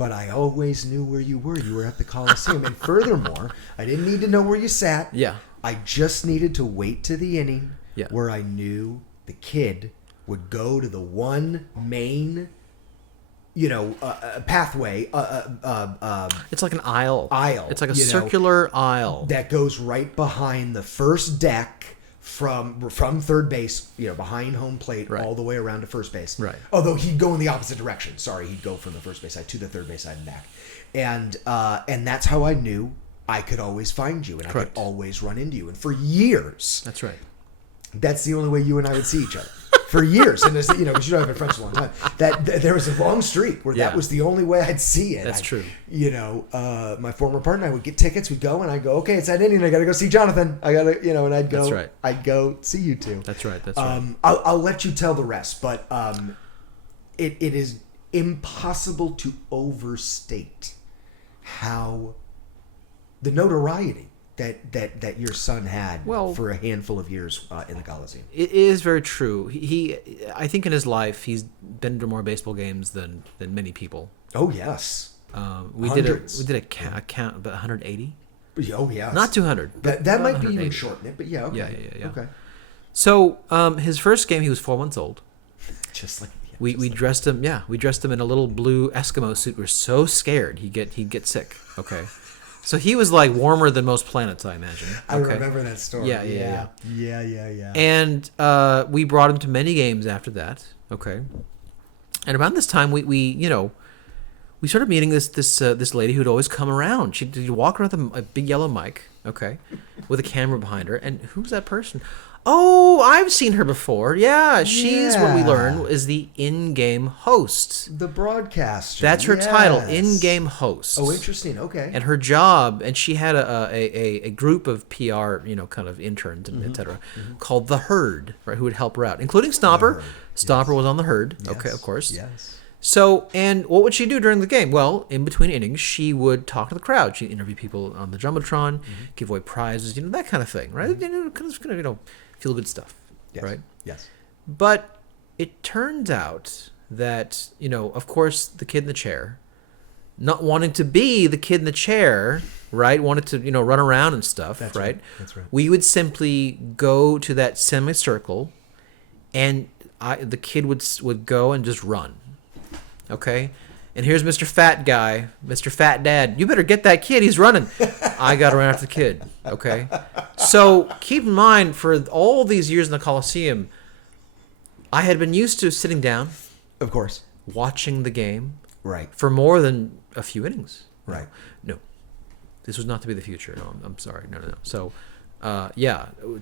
but I always knew where you were. You were at the Coliseum. And furthermore, I didn't need to know where you sat. Yeah. I just needed to wait to the inning Yeah. where I knew the kid would go to the one main, pathway. It's like an aisle. It's like a you know, circular aisle. that goes right behind the first deck from third base, behind home plate, Right. all the way around to first base. Right. Although he'd go in the opposite direction. Sorry, he'd go from the first base side to the third base side and back. And that's how I knew I could always find you and Correct. I could always run into you. And for years, That's right. that's the only way you and I would see each other. For years, and because you know I've been friends for a long time. There was a long streak where Yeah. that was the only way I'd see it. That's true. My former partner, I would get tickets. We'd go, and I'd go, okay, it's that inning. I got to go see Jonathan. I got to, and I'd go. That's right. I'd go see you two. That's right. That's right. I'll let you tell the rest, but it is impossible to overstate how the notoriety that your son had for a handful of years in the Coliseum. It is very true. He I think in his life he's been to more baseball games than many people. Oh yes, We did a count about 180. Oh yeah, Not 200. That about might be 180. even shorten it, but yeah, okay. Yeah. Okay, So his first game he was 4 months old. just like We dressed him. Yeah, we dressed him in a little blue Eskimo suit. We were so scared he'd get sick. Okay. So he was like warmer than most planets, I imagine. I Okay. remember that story. Yeah. Yeah. And we brought him to many games after that. Okay. And around this time, we started meeting this lady who'd always come around. She'd walk around with a big yellow mic, okay, with a camera behind her. And who's that person? Oh, I've seen her before. Yeah, she's what we Yeah. learned is the in-game host. The broadcaster. That's her title, yes. in-game host. Oh, interesting. Okay. And her job, and she had a group of PR, kind of interns and et cetera, called the Herd, right, who would help her out, including Stomper. Herd, Stomper was on the Herd. Yes. Okay, of course. Yes. So, and what would she do during the game? Well, in between innings, she would talk to the crowd. She'd interview people on the Jumbotron, give away prizes, that kind of thing, right? Kind of, feel good stuff, Yes. right? Yes. But it turns out that, of course, the kid in the chair, not wanting to be the kid in the chair, right? Wanted to, run around and stuff, That's right? That's right. We would simply go to that semicircle, and the kid would go and just run, okay? And here's Mr. Fat Guy, Mr. Fat Dad. You better get that kid. He's running. I got to run after the kid, okay? So keep in mind, for all these years in the Coliseum, I had been used to sitting down, Of course. watching the game Right. for more than a few innings. Right. No. This was not to be the future. No, I'm sorry. No. So,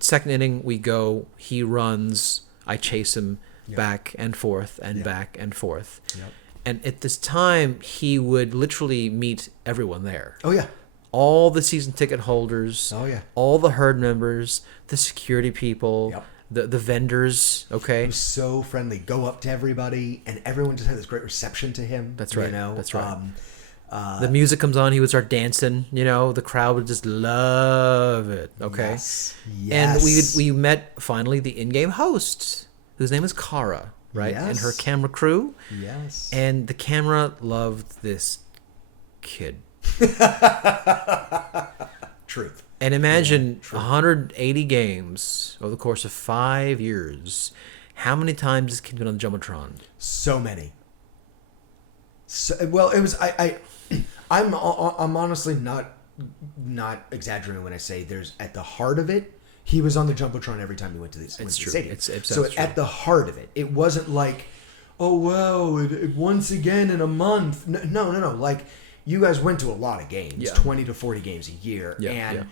second inning, we go. He runs. I chase him back and forth and back and forth. Yep. And at this time, he would literally meet everyone there. Oh yeah. All the season ticket holders. Oh, yeah. All the Herd members, the security people, Yep. the vendors. Okay. He was so friendly. Go up to everybody, and everyone just had this great reception to him. That's right. That's right. The music comes on, he would start dancing, the crowd would just love it. Okay. Yes. And we met finally the in-game host, whose name is Kara, right? Yes. And her camera crew. Yes. And the camera loved this kid. Truth. And imagine 180 games over the course of 5 years. How many times has this kid been on the Jumbotron? So many. Well, it was I'm honestly not exaggerating when I say there's at the heart of it. He was on the Jumbotron every time he went to the stadium. So at the heart of it, it wasn't like, oh wow, once again in a month. No. Like you guys went to a lot of games, 20 to 40 games a year, and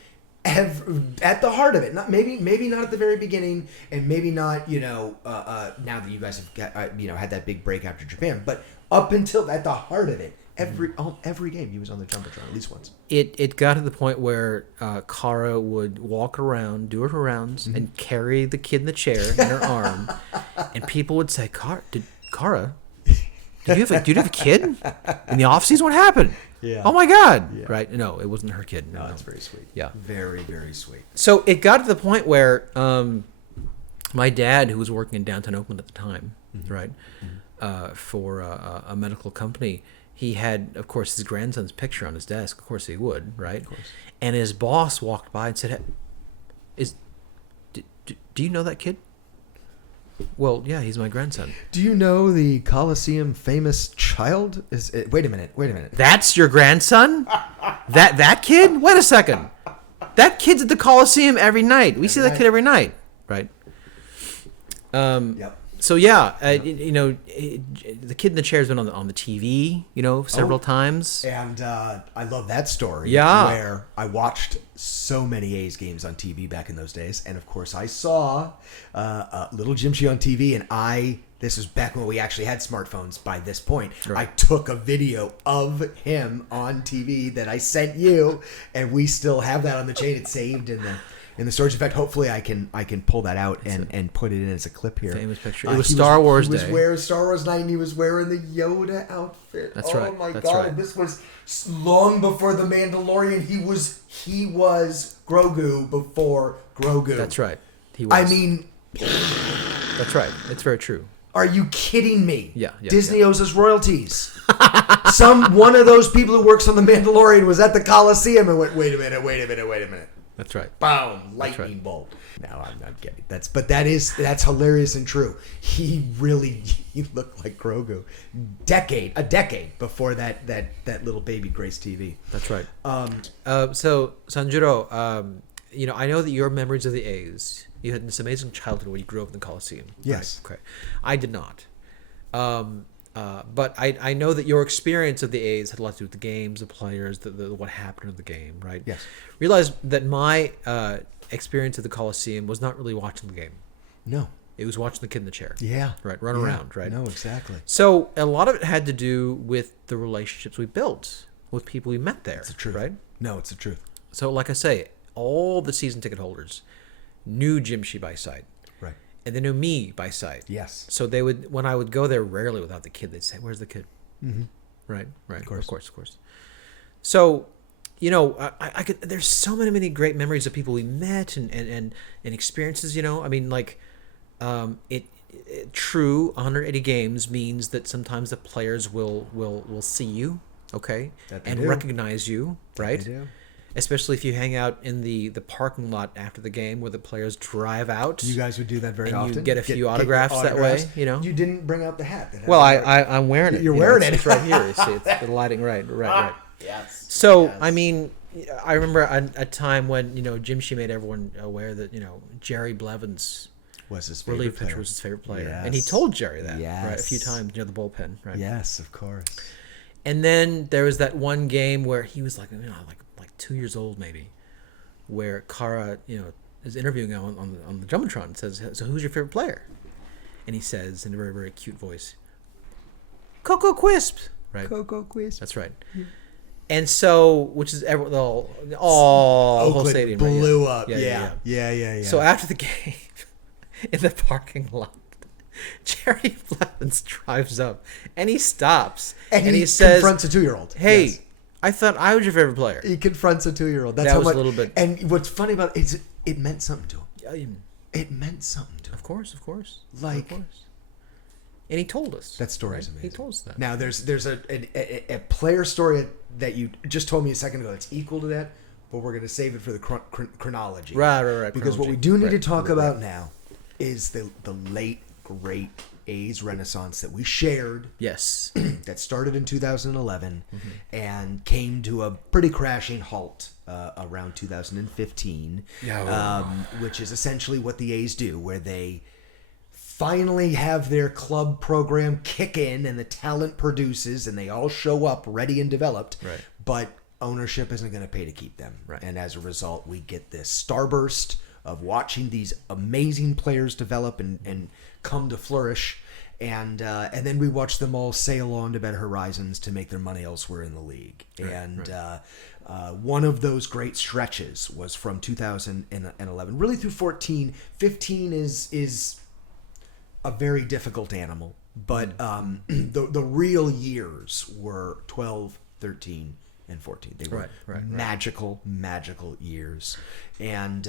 at the heart of it, not maybe not at the very beginning, and maybe not now that you guys have got, had that big break after Japan, but up until at the heart of it, every game he was on the Jumbotron at least once. It got to the point where Kara would walk around, do her rounds, and carry the kid in the chair in her arm, and people would say, Kara, do you have a kid in the off season? What happened? Yeah. Oh my God! Right? No, it wasn't her kid. No, That's very sweet. Yeah. Very, very sweet. So it got to the point where my dad, who was working in downtown Oakland at the time, right, for a medical company, he had, of course, his grandson's picture on his desk. Of course he would, right? Of course. And his boss walked by and said, "Hey, do you know that kid?" "Well, yeah, he's my grandson." Do you know the Coliseum famous child? Wait a minute. "That's your grandson? That kid? Wait a second. That kid's at the Coliseum every night. We see that kid every night, right?" Yep. So yeah, the kid in the chair has been on the TV, several times. And I love that story. Yeah. Where I watched so many A's games on TV back in those days, and of course I saw little Jimshi on TV, and this was back when we actually had smartphones. By this point, right. I took a video of him on TV that I sent you, and we still have that on the chain. It's saved in the storage. In fact, hopefully I can pull that out and put it in as a clip here. Famous picture. It was Star Wars Day. He was wearing Star Wars night, and he was wearing the Yoda outfit. That's right. Oh my That's God! right. This was long before the Mandalorian. He was Grogu before Grogu. That's right. He was. I mean, that's right. It's very true. Are you kidding me? Yeah. Disney owes us royalties. One of those people who works on the Mandalorian was at the Coliseum and went, wait a minute. That's right. Boom! Lightning bolt. No, I'm not kidding. That's hilarious and true. He looked like Grogu. A decade before that little baby graced TV. That's right. So Sanjuro, I know that your memories of the A's, you had this amazing childhood when you grew up in the Coliseum. Yes. Right? Okay. I did not. But I know that your experience of the A's had a lot to do with the games, the players, what happened in the game, right? Yes. Realize that my experience of the Coliseum was not really watching the game. No. It was watching the kid in the chair. Yeah. Right. Run around. Right. No, exactly. So a lot of it had to do with the relationships we built with people we met there. It's the truth. Right. No, it's the truth. So like I say, all the season ticket holders knew Jimshi by sight. Right. And they knew me by sight. Yes. So they would, when I would go there rarely without the kid, they'd say, "Where's the kid?" Mm-hmm. Right. Of course. So, I could. There's so many great memories of people we met and experiences. I mean, like, true 180 games means that sometimes the players will see you, okay, and recognize you, right? They do. Especially if you hang out in the parking lot after the game where the players drive out. You guys would do that very often. And you get a few autographs that way, You didn't bring out the hat. Well, I'm wearing it. You're wearing it. It's right here. You see, it's the lighting. Right. Yes. So, yes. I mean, I remember a time when, Jimshi made everyone aware that, Jerry Blevins was his favorite relief player. pitcher was his favorite player. Yes. And he told Jerry that Yes. a few times, the bullpen, right? Yes, of course. And then there was that one game where he was like 2 years old maybe, where Kara, is interviewing him on the Jumbotron and says, "So who's your favorite player?" And he says in a very, very cute voice, "Coco Quisp." Right? Coco Quisp. That's right. Yeah. And so, which is the whole stadium blew right? up. Yeah. So after the game, in the parking lot, Jerry Blevins drives up and he stops and he says, confronts a 2-year-old. "Hey, yes. I thought I was your favorite player." He confronts a 2-year-old. That's that how was much, a little bit. And what's funny about it is it meant something to him. Yeah, it meant something to him. Of course. Like, of course. And he told us. That story is amazing. He told us that. Now, there's a player story that you just told me a second ago that's equal to that, but we're going to save it for the chronology. Right. Because what we do need to talk about now is the late, great A's renaissance that we shared. Yes. That started in 2011 and came to a pretty crashing halt around 2015, which is essentially what the A's do, where they finally have their club program kick in and the talent produces and they all show up ready and developed, right. But ownership isn't going to pay to keep them. Right. And as a result, we get this starburst of watching these amazing players develop and come to flourish. And then we watch them all sail on to better horizons to make their money elsewhere in the league. One of those great stretches was from 2011, really through 14. 15 is a very difficult animal, but the real years were 12, 13, and 14. They were magical years, and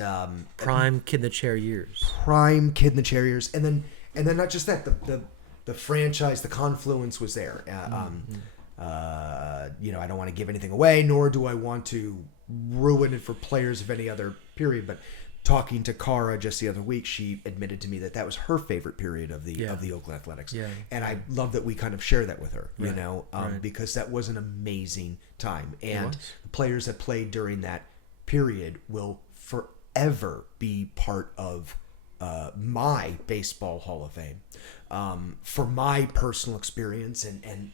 prime kid in the chair years. Prime kid in the chair years, and then not just that, the franchise, the confluence was there. I don't want to give anything away, nor do I want to ruin it for players of any other period. But talking to Cara just the other week, she admitted to me that was her favorite period of the Oakland Athletics. Yeah. And I love that we kind of share that with her, Right. because that was an amazing time. And the players that played during that period will forever be part of my baseball Hall of Fame, for my personal experience and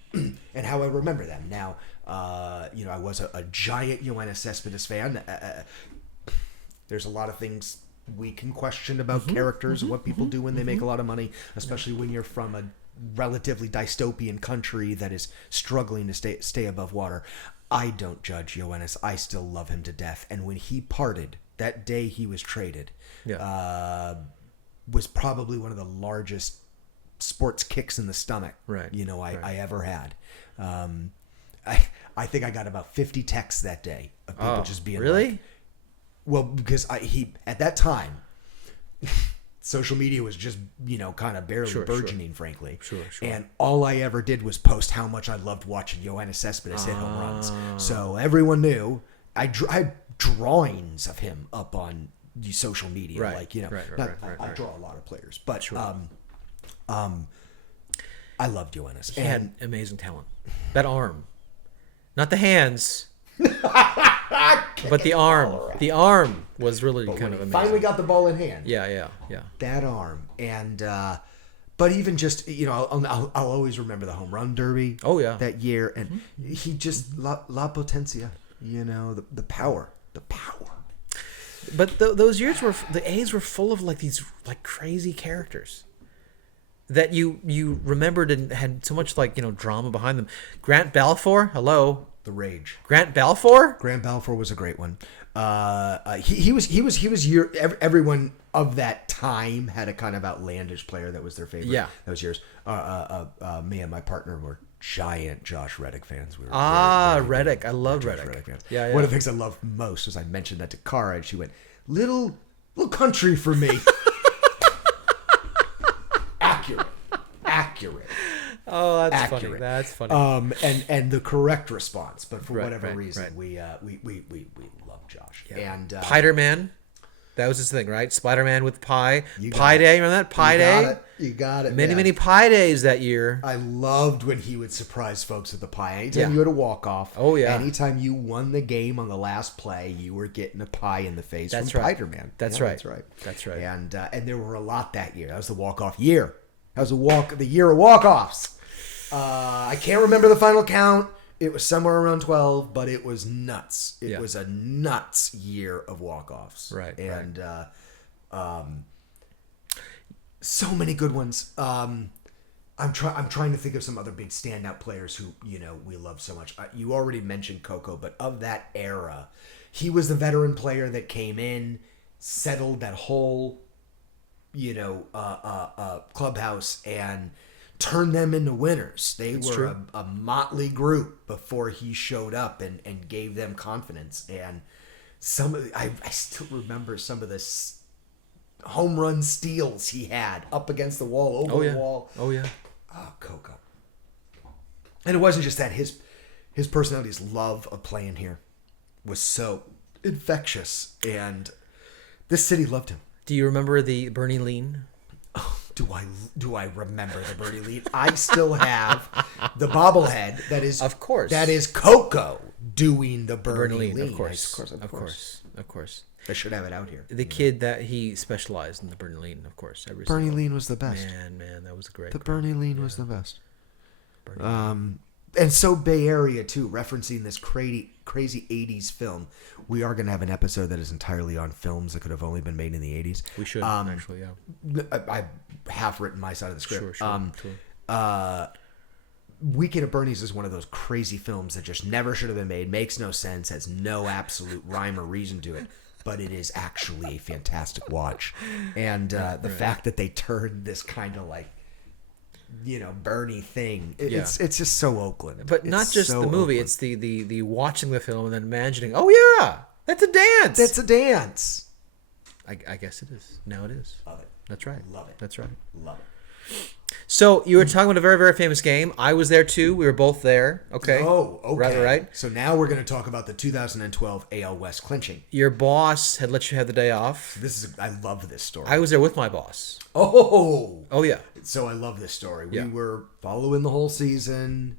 how I remember them. Now, I was a giant Yoenis Cespedes fan. There's a lot of things we can question about characters and what people do when they make a lot of money, especially when you're from a relatively dystopian country that is struggling to stay above water. I don't judge Yoenis. I still love him to death. And when he parted, that day he was traded, was probably one of the largest sports kicks in the stomach, I ever had. I think I got about 50 texts that day of people just being really? like, well, because he at that time, social media was just, kind of barely burgeoning, frankly. Sure. And all I ever did was post how much I loved watching Yoenis Cespedes hit home runs. So everyone knew. I had drawings of him up on social media. Right. I draw a lot of players, but I loved Yoenis. He had amazing talent. That arm. Not the hands. But the arm. The arm was really kind of amazing. Finally got the ball in hand. Yeah. That arm. And but even just, I'll always remember the home run derby. Oh yeah. That year, and he just la potencia, the power. But those years the A's were full of these crazy characters that you remembered and had so much drama behind them. Grant Balfour, hello. The Rage. Grant Balfour was a great one. He was everyone of that time had a kind of outlandish player that was their favorite. Yeah. Those years. Me and my partner were giant Josh Reddick fans. We were Reddick. I loved Reddick. Fans. Yeah. One of the things I loved most was I mentioned that to Cara, and she went, little country for me. Accurate. Oh, that's Accurate. funny. That's funny. And the correct response, but for whatever right, reason, right. we love Josh. Yeah. And Spider-Man, that was his thing, right? Spider-Man with Pie. You Pie got Day, it. remember that? Pie Day? You got it. Many, man. many Pie Days that year. I loved when he would surprise folks with the pie. Anytime Yeah. you had a walk-off. Oh, yeah. Anytime you won the game on the last play, you were getting a pie in the face That's from right. Spider-Man. That's Yeah, right. That's right. That's right. And there were a lot that year. That was the walk-off year. That was the year of walk-offs. I can't remember the final count. It was somewhere around 12, but it was nuts. It was a nuts year of walk-offs. Right. And so many good ones. I'm trying to think of some other big standout players who we love so much. You already mentioned Coco, but of that era, he was the veteran player that came in, settled that whole clubhouse, and turned them into winners. They were a motley group before he showed up and gave them confidence. And I still remember some of the home run steals he had up against the wall, over the wall. Oh yeah. Oh, Coco. And it wasn't just that. His personality, his love of playing here was so infectious, and this city loved him. Do you remember the Bernie Lean? Oh, do I remember the Bernie Lean? I still have the bobblehead that is, of course, that is Coco doing the Bernie Lean. Of course. I should have it out here. The kid that he specialized in the Bernie Lean, of course. Bernie Lean was the best. Man, that was great. The Bernie Lean was the best. And so Bay Area too, referencing this crazy 80s film. We are going to have an episode that is entirely on films that could have only been made in the 80s. We should, actually, yeah. I half written my side of the script. Sure. Weekend at Bernie's is one of those crazy films that just never should have been made, makes no sense, has no absolute rhyme or reason to it, but it is actually a fantastic watch. And the fact that they turned this kind of Bernie thing, it's just so Oakland. But not just so the movie, Oakland. it's the watching the film and then imagining, oh yeah, that's a dance. That's a dance. I guess it is. Now it is. Love it. That's right. Love it. That's right. Love it. So you were talking about a very, very famous game. I was there too. We were both there. Okay. Oh, okay. Right. So now we're going to talk about the 2012 AL West clinching. Your boss had let you have the day off. I love this story. I was there with my boss. Oh yeah. So I love this story. Yeah. We were following the whole season.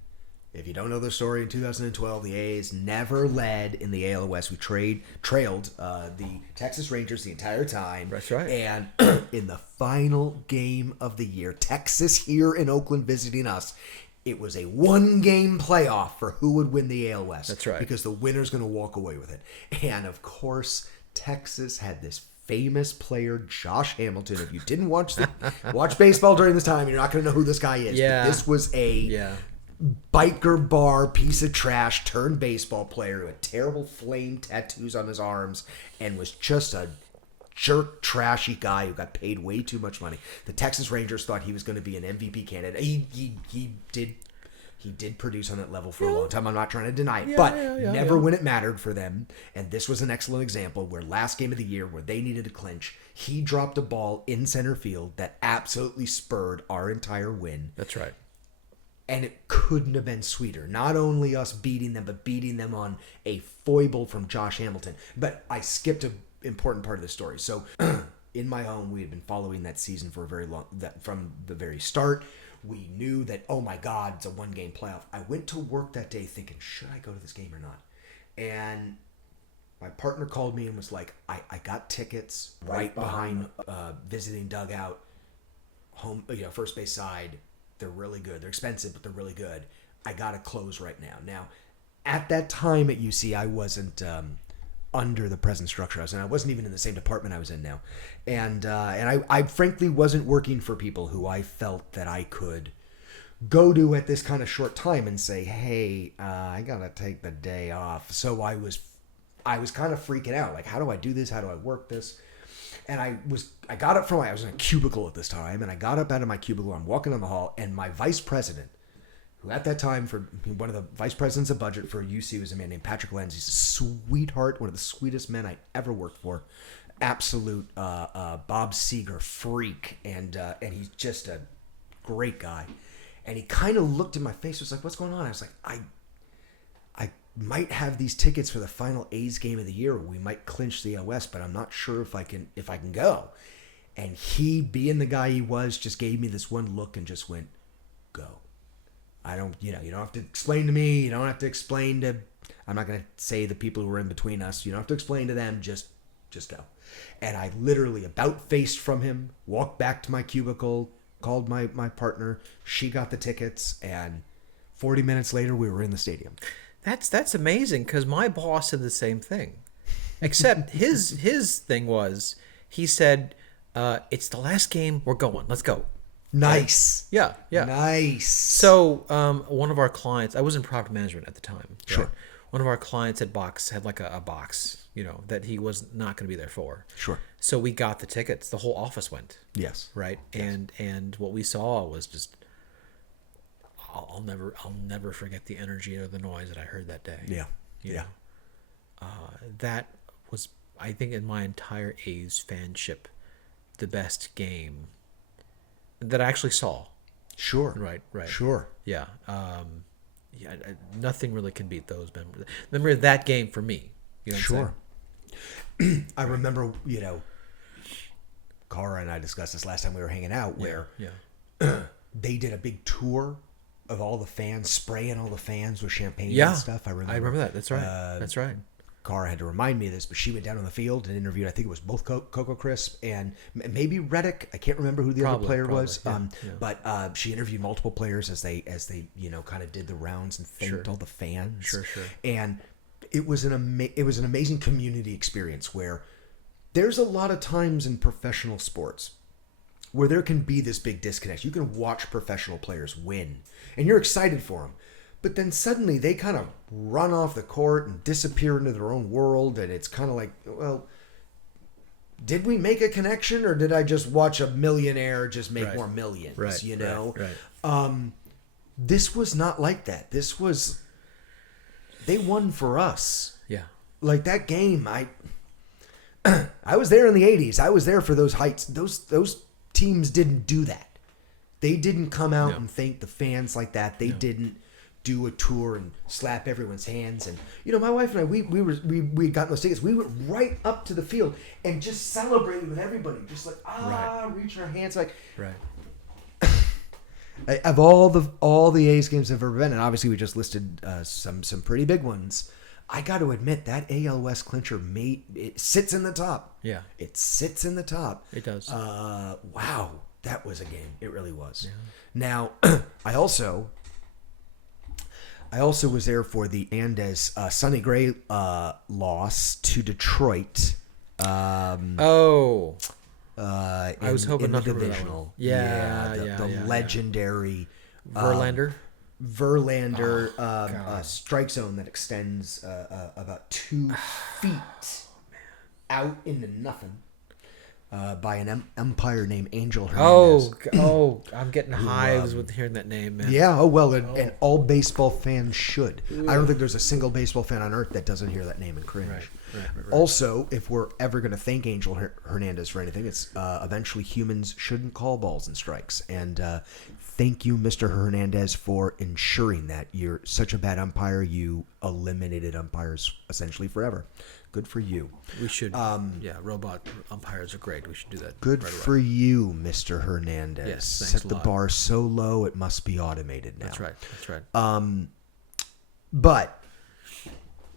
If you don't know the story, in 2012, the A's never led in the AL West. We trailed the Texas Rangers the entire time. That's right. And in the final game of the year, Texas here in Oakland visiting us, it was a one-game playoff for who would win the AL West. That's right. Because the winner's going to walk away with it. And, of course, Texas had this famous player, Josh Hamilton. If you didn't watch baseball during this time, you're not going to know who this guy is. Yeah. But this was a biker bar piece of trash turned baseball player who had terrible flame tattoos on his arms and was just a jerk, trashy guy who got paid way too much money. The Texas Rangers thought he was going to be an MVP candidate. He did produce on that level for a long time. I'm not trying to deny it, but never when it mattered for them. And this was an excellent example where last game of the year where they needed to clinch, he dropped a ball in center field that absolutely spurred our entire win. That's right. And it couldn't have been sweeter. Not only us beating them, but beating them on a foible from Josh Hamilton. But I skipped an important part of the story. So in my home, we had been following that season for a very long, from the very start. We knew that, oh my God, it's a one-game playoff. I went to work that day thinking, should I go to this game or not? And my partner called me and was like, I got tickets right behind visiting dugout, home, first base side. They're really good. They're expensive, but they're really good. I got to close right now. Now, at that time at UC, I wasn't under the present structure I was in. I wasn't even in the same department I was in now. And I frankly wasn't working for people who I felt that I could go to at this kind of short time and say, hey, I got to take the day off. So I was kind of freaking out. Like, how do I do this? How do I work this? And I got up I was in a cubicle at this time, and I got up out of my cubicle. I'm walking down the hall, and my vice president, who at that time, for one of the vice presidents of budget for UC, was a man named Patrick Lenz. He's a sweetheart, one of the sweetest men I ever worked for. Absolute Bob Seger freak, and he's just a great guy. And he kind of looked in my face, was like, what's going on? I was like, I might have these tickets for the final A's game of the year. We might clinch the AL West, but I'm not sure if I can go. And he, being the guy he was, just gave me this one look and just went, go. I don't, you don't have to explain to me. You don't have to explain to, I'm not going to say the people who were in between us. You don't have to explain to them. Just go. And I literally about faced from him, walked back to my cubicle, called my partner. She got the tickets, and 40 minutes later, we were in the stadium. That's amazing, because my boss said the same thing, except his thing was, he said, it's the last game, we're going, let's go. Nice. Yeah. Nice. So one of our clients, I was in property management at the time. Sure. Right? One of our clients had like a box, that he was not going to be there for. Sure. So we got the tickets. The whole office went. Yes. Right. Yes. And what we saw was just, I'll never forget the energy or the noise that I heard that day. Yeah. You know? That was, I think, in my entire A's fanship, the best game that I actually saw. Sure. Right. Sure. Yeah. Nothing really can beat those memories. Remember that game for me. You know what I'm saying? I remember, Cara and I discussed this last time we were hanging out, where they did a big tour of all the fans, spraying all the fans with champagne and stuff. I remember that. That's right. That's right. Cara had to remind me of this, but she went down on the field and interviewed, I think it was both Coco Crisp and maybe Reddick. I can't remember who the other player was. But she interviewed multiple players as they kind of did the rounds and thanked all the fans. Sure. And it was an amazing community experience, where there's a lot of times in professional sports where there can be this big disconnect. You can watch professional players win, and you're excited for them. But then suddenly they kind of run off the court and disappear into their own world, and it's kind of like, well, did we make a connection, or did I just watch a millionaire just make more millions? Right. This was not like that. This was, they won for us. Yeah. Like that game, I was there in the 80s. I was there for those heights. Those teams didn't do that. They didn't come out No. and thank the fans like that. They didn't do a tour and slap everyone's hands. And my wife and I, we got those tickets. We went right up to the field and just celebrated with everybody, just like reaching our hands like. Right. Of all the A's games I've ever been, and obviously we just listed some pretty big ones. I got to admit that AL West clincher it sits in the top. Yeah. It sits in the top. It does. Wow, that was a game. It really was. Yeah. Now, I also was there for the Andes Sonny Gray loss to Detroit. I was hoping not to remember that one. The legendary Verlander. Strike zone that extends about 2 feet out into nothing by an umpire named Angel Hernandez. I'm getting hives with hearing that name, man. Yeah, and all baseball fans should. I don't think there's a single baseball fan on earth that doesn't hear that name and cringe. Right. Also, if we're ever going to thank Angel Hernandez for anything, it's eventually humans shouldn't call balls and strikes. And thank you, Mr. Hernandez, for ensuring that. You're such a bad umpire, you eliminated umpires essentially forever. Good for you. We should. Robot umpires are great. We should do that. Good for you, Mr. Hernandez. Yes, thanks Set a the lot. bar so low it must be automated now. That's right. But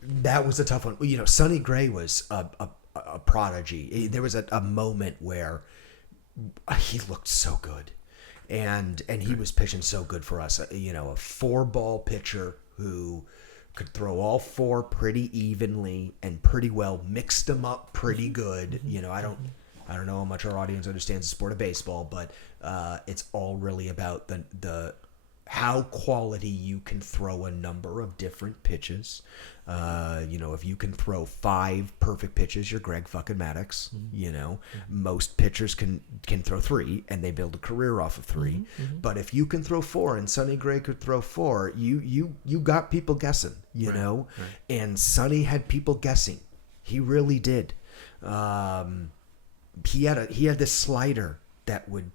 that was a tough one. Sonny Gray was a prodigy. There was a moment where he looked so good, and he was pitching so good for us. A 4-ball pitcher who could throw all 4 pretty evenly and pretty well, mixed them up pretty good. I don't know how much our audience understands the sport of baseball, but it's all really about the how quality you can throw a number of different pitches. If you can throw 5 perfect pitches, you're Greg fucking Maddux. Most pitchers can throw 3 and they build a career off of 3. But if you can throw 4 and Sonny Gray could throw 4, you got people guessing, Right. And Sonny had people guessing. He really did. He had this slider that would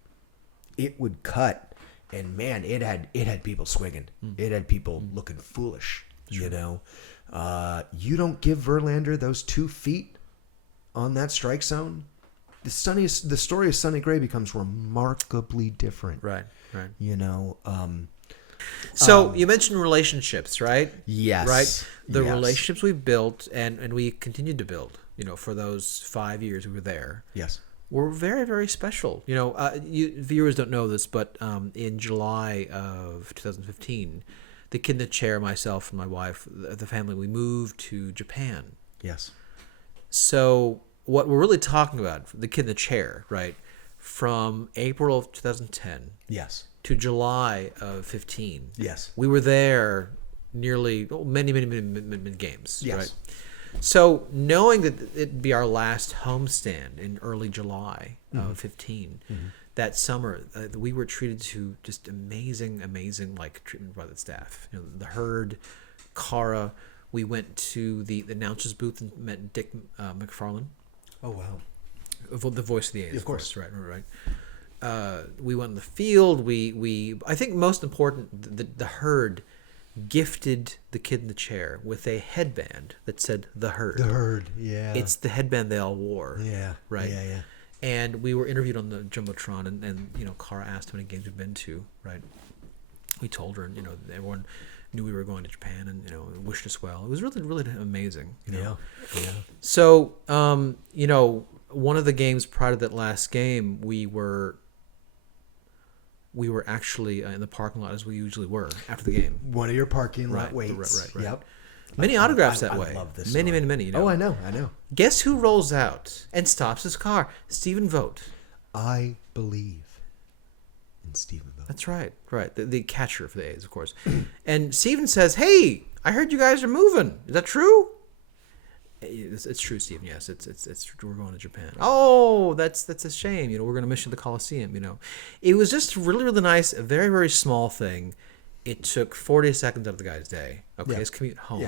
cut. And man, it had people swinging. It had people looking foolish. Sure. You don't give Verlander those 2 feet on that strike zone. The story of Sonny Gray becomes remarkably different. Right. So you mentioned relationships, right? Yes. Right. The Yes. relationships we've built and we continued to build. For those 5 years we were there. Yes. Were very, very special. Viewers don't know this, but in July of 2015, the kid in the chair, myself and my wife, the family, we moved to Japan. Yes. So what we're really talking about, the kid in the chair, right, from April of 2010 Yes. to July of 15, Yes. we were there nearly many games, Yes. right? So knowing that it'd be our last homestand in early July of 15, that summer, we were treated to just amazing treatment by the staff. The herd, Cara. We went to the announcer's booth and met Dick McFarlane. Oh wow. The voice of the A's, of course. Right. We went in the field. We I think most important, the herd gifted the kid in the chair with a headband that said "The Herd." The herd, yeah. It's the headband they all wore. Yeah. Right. Yeah. And we were interviewed on the Jumbotron, and Cara asked how many games we've been to. Right. We told her, and everyone knew we were going to Japan, and wished us well. It was really, really amazing. Yeah. So, one of the games prior to that last game, we were actually in the parking lot as we usually were after the game. One of your parking lot Right, waits. right. Yep. Many autographs that I way. love this Many. Oh, I know. Guess who rolls out and stops his car? Stephen Vogt. I believe in Stephen Vogt. That's right. The catcher for the A's, of course. And Stephen says, "Hey, I heard you guys are moving. Is that true?" It's true, Stephen. Yes, it's we're going to Japan. Oh, that's a shame. We're going to miss you at the Coliseum. It was just really, really nice. A very, very small thing. It took 40 seconds out of the guy's day. Okay, his commute home.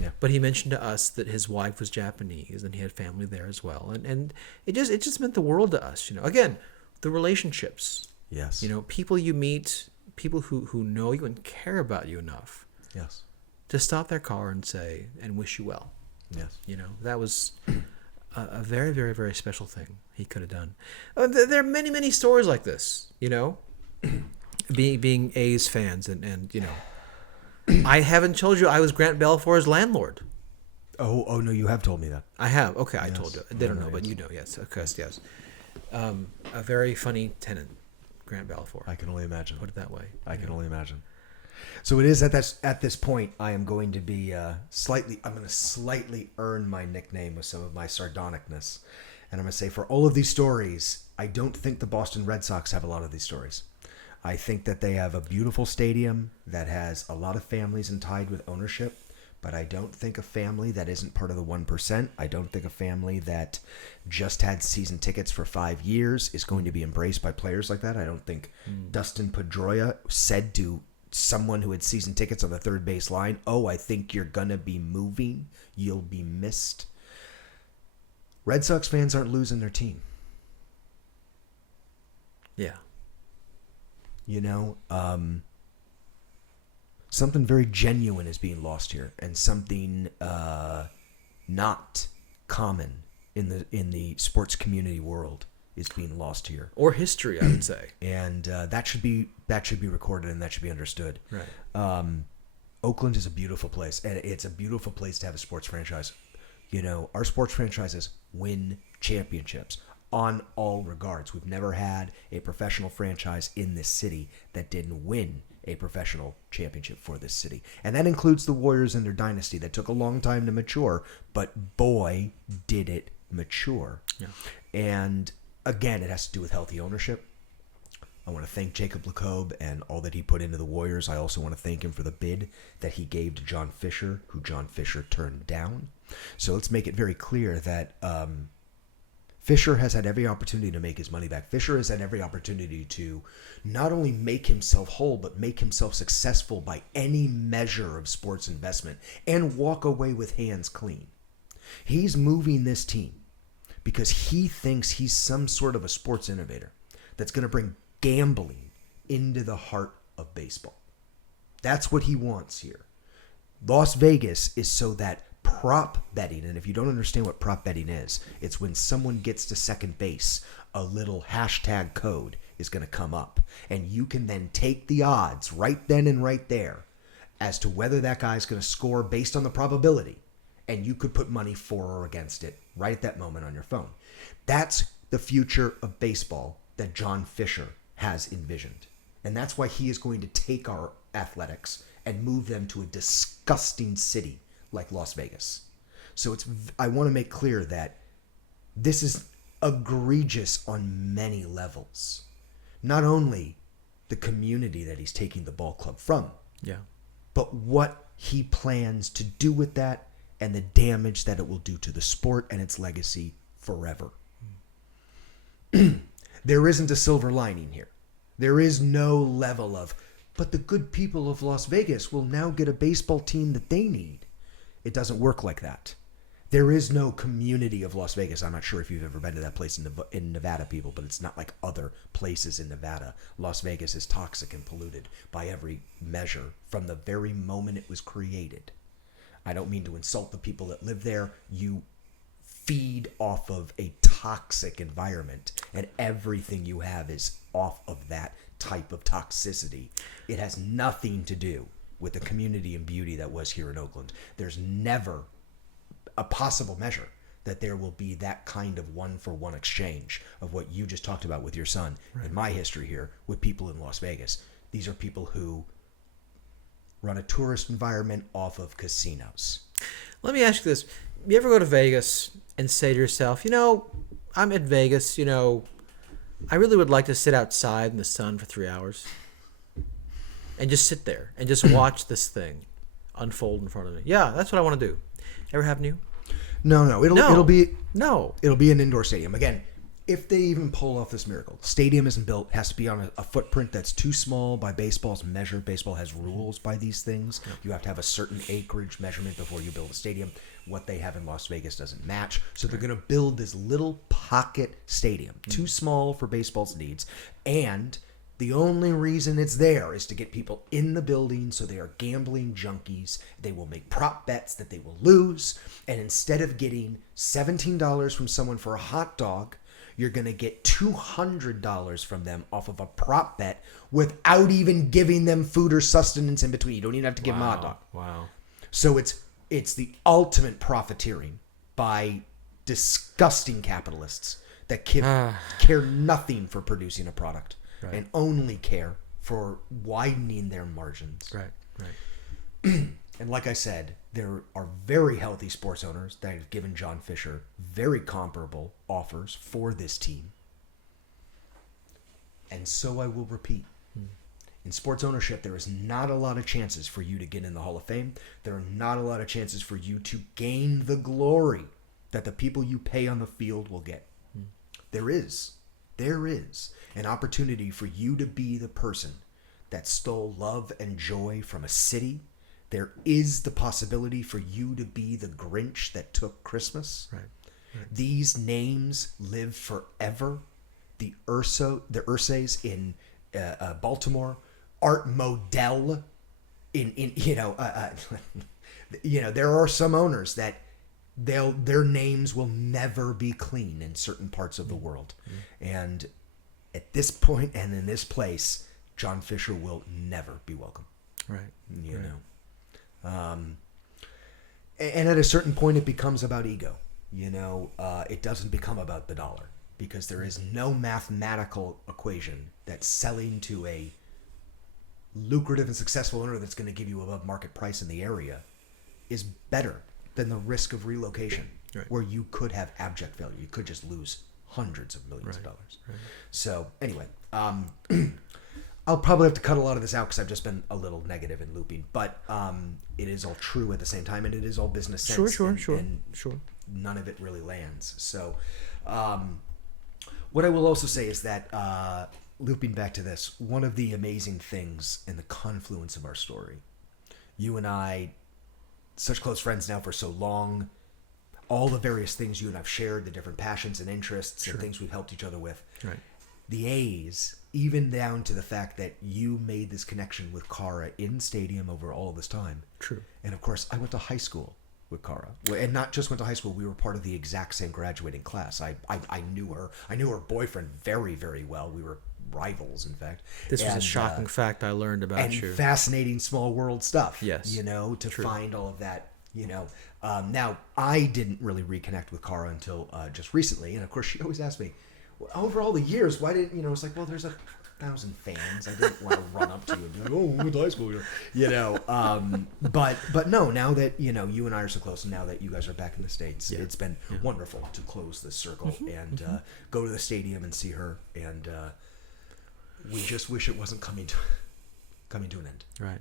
Yeah. But he mentioned to us that his wife was Japanese and he had family there as well, and it just meant the world to us. Again, the relationships. Yes. You know, people you meet, people who know you and care about you enough Yes. to stop their car and say, and wish you well. Yes. You know, that was a very, very, very special thing he could have done. There are many, many stories like this, you know, being A's fans. And you know, I haven't told you I was Grant Balfour's landlord. Oh no, you have told me that. I have. Okay, I Yes. told you. They don't know, Yes. but you know, yes. Of course, yes. A very funny tenant, Grant Balfour. I can only imagine. Put it that way. I can only imagine. So it is at this point I am going to be slightly earn my nickname with some of my sardonicness. And I'm going to say for all of these stories, I don't think the Boston Red Sox have a lot of these stories. I think that they have a beautiful stadium that has a lot of families and tied with ownership, but I don't think a family that isn't part of the 1%, I don't think a family that just had season tickets for 5 years is going to be embraced by players like that. I don't think Dustin Pedroia said to someone who had season tickets on the third base line, "Oh, I think you're going to be moving. You'll be missed." Red Sox fans aren't losing their team. Yeah. You know, something very genuine is being lost here, and something not common in the sports community world is being lost here. Or history, I would say. And that should be recorded and that should be understood. Right. Oakland is a beautiful place, and it's a beautiful place to have a sports franchise. You know, our sports franchises win championships on all regards. We've never had a professional franchise in this city that didn't win a professional championship for this city. And that includes the Warriors and their dynasty that took a long time to mature, but boy, did it mature. Yeah. And again, it has to do with healthy ownership. I want to thank Jacob LeCobe and all that he put into the Warriors. I also want to thank him for the bid that he gave to John Fisher, who John Fisher turned down. So let's make it very clear that Fisher has had every opportunity to make his money back. Fisher has had every opportunity to not only make himself whole, but make himself successful by any measure of sports investment and walk away with hands clean. He's moving this team because he thinks he's some sort of a sports innovator that's going to bring gambling into the heart of baseball. That's what he wants here. Las Vegas is so that prop betting, and if you don't understand what prop betting is, it's when someone gets to second base, a little hashtag code is going to come up, and you can then take the odds right then and right there as to whether that guy's going to score based on the probability, and you could put money for or against it right at that moment on your phone. That's the future of baseball that John Fisher has envisioned, and that's why he is going to take our athletics and move them to a disgusting city like Las Vegas. So I want to make clear that this is egregious on many levels. Not only the community that he's taking the ball club from, Yeah. but what he plans to do with that and the damage that it will do to the sport and its legacy forever. There isn't a silver lining here. There is no level of, but the good people of Las Vegas will now get a baseball team that they need. It doesn't work like that. There is no community of Las Vegas. I'm not sure if you've ever been to that place in Nevada, people, but it's not like other places in Nevada. Las Vegas is toxic and polluted by every measure from the very moment it was created. I don't mean to insult the people that live there. You feed off of a toxic environment, and everything you have is off of that type of toxicity. It has nothing to do with the community and beauty that was here in Oakland. There's never a possible measure that there will be that kind of one-for-one exchange of what you just talked about with your son and my history here with people in Las Vegas. These are people who run a tourist environment off of casinos. Let me ask you this. You ever go to Vegas and say to yourself, you know, I'm at Vegas, you know, I really would like to sit outside in the sun for 3 hours and just sit there and just watch this thing unfold in front of me. Yeah, that's what I want to do. Ever happen to you? No. It'll be an indoor stadium. Again, if they even pull off this miracle, stadium isn't built, has to be on a footprint that's too small by baseball's measure. Baseball has rules by these things. You have to have a certain acreage measurement before you build a stadium. What they have in Las Vegas doesn't match. So they're going to build this little pocket stadium, too small for baseball's needs, and The only reason it's there is to get people in the building so they are gambling junkies. They will make prop bets that they will lose. And instead of getting $17 from someone for a hot dog, you're going to get $200 from them off of a prop bet without even giving them food or sustenance in between. You don't even have to give them a hot dog. Wow. So it's the ultimate profiteering by disgusting capitalists that care nothing for producing a product and only care for widening their margins. Right. And like I said, there are very healthy sports owners that have given John Fisher very comparable offers for this team. And so I will repeat. In sports ownership, there is not a lot of chances for you to get in the Hall of Fame. There are not a lot of chances for you to gain the glory that the people you pay on the field will get. There is an opportunity for you to be the person that stole love and joy from a city. There is the possibility for you to be the Grinch that took Christmas. Right. These names live forever. The Ursays in Baltimore, Art Modell in there are some owners that their names will never be clean in certain parts of the world. And at this point and in this place, John Fisher will never be welcome. Right. You know. And at a certain point, it becomes about ego. It doesn't become about the dollar, because there is no mathematical equation that selling to a lucrative and successful owner that's going to give you above market price in the area is better than the risk of relocation, where you could have abject failure. You could just lose hundreds of millions of dollars. Right. So anyway, I'll probably have to cut a lot of this out because I've just been a little negative and looping, but it is all true at the same time, and it is all business sense. Sure. None of it really lands. So what I will also say is that, looping back to this, one of the amazing things in the confluence of our story, you and I, such close friends now for so long, all the various things you and I've shared, the different passions and interests and things we've helped each other with. Right. The A's, even down to the fact that you made this connection with Cara in stadium over all this time. True. And of course, I went to high school with Cara, and not just went to high school. We were part of the exact same graduating class. I knew her. I knew her boyfriend very, very well. We were rivals, in fact. This was a shocking fact I learned about you. And fascinating small world stuff. Yes. To find all of that. Now I didn't really reconnect with Cara until just recently, and of course she always asked me, over all the years, why didn't it's like, well, there's 1,000 fans. I didn't want to run up to you and be like, oh, we went to high school here. But no, now that you and I are so close, and now that you guys are back in the States, it's been wonderful to close this circle and go to the stadium and see her, and we just wish it wasn't coming to an end. Right.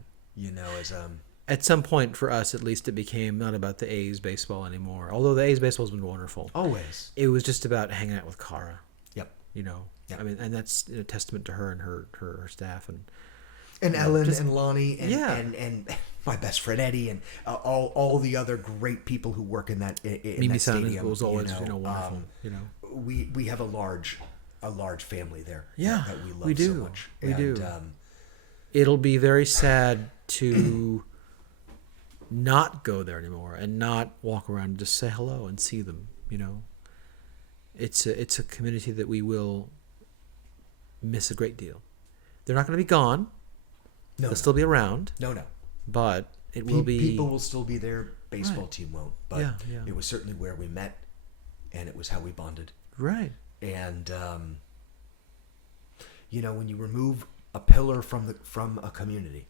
At some point, for us at least, it became not about the A's baseball anymore. Although the A's baseball has been wonderful. Always. It was just about hanging out with Cara. Yep. Yep. I mean, and that's a testament to her and her staff and Ellen and Lonnie and my best friend Eddie and all the other great people who work in that Mimi stadium. Was always wonderful. We have a large family there. Yeah, that we love so much. We do. It'll be very sad to not go there anymore and not walk around and just say hello and see them. It's a community that we will miss a great deal. They're not going to be gone. They'll still be around. No. But it will be. People will still be there. Baseball team won't. But it was certainly where we met, and it was how we bonded. Right. And when you remove a pillar from a community,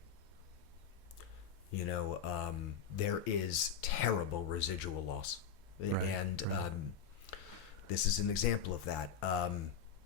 there is terrible residual loss. Right. And this is an example of that.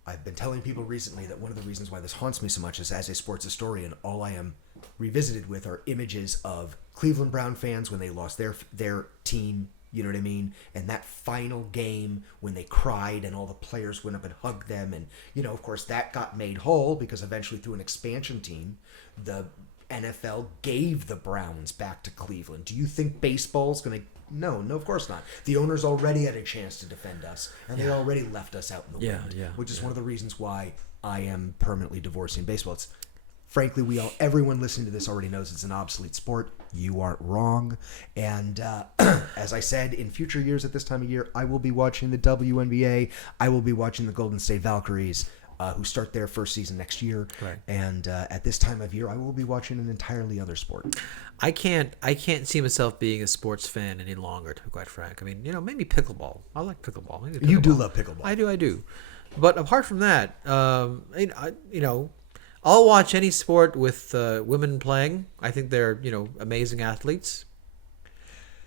I've been telling people recently that one of the reasons why this haunts me so much is, as a sports historian, all I am revisited with are images of Cleveland Brown fans when they lost their team, you know what I mean? And that final game when they cried and all the players went up and hugged them. And, of course, that got made whole because eventually through an expansion team, the NFL gave the Browns back to Cleveland. Do you think baseball's going to... No, of course not. The owners already had a chance to defend us, and they already left us out in the wind, which is one of the reasons why I am permanently divorcing baseball. It's, frankly, everyone listening to this already knows it's an obsolete sport. You aren't wrong. And as I said, in future years at this time of year, I will be watching the WNBA. I will be watching the Golden State Valkyries, who start their first season next year. Right. And at this time of year, I will be watching an entirely other sport. I can't see myself being a sports fan any longer, to be quite frank. I mean, maybe pickleball. I like pickleball. Maybe pickleball. You do love pickleball. I do. But apart from that, I'll watch any sport with women playing. I think they're, amazing athletes.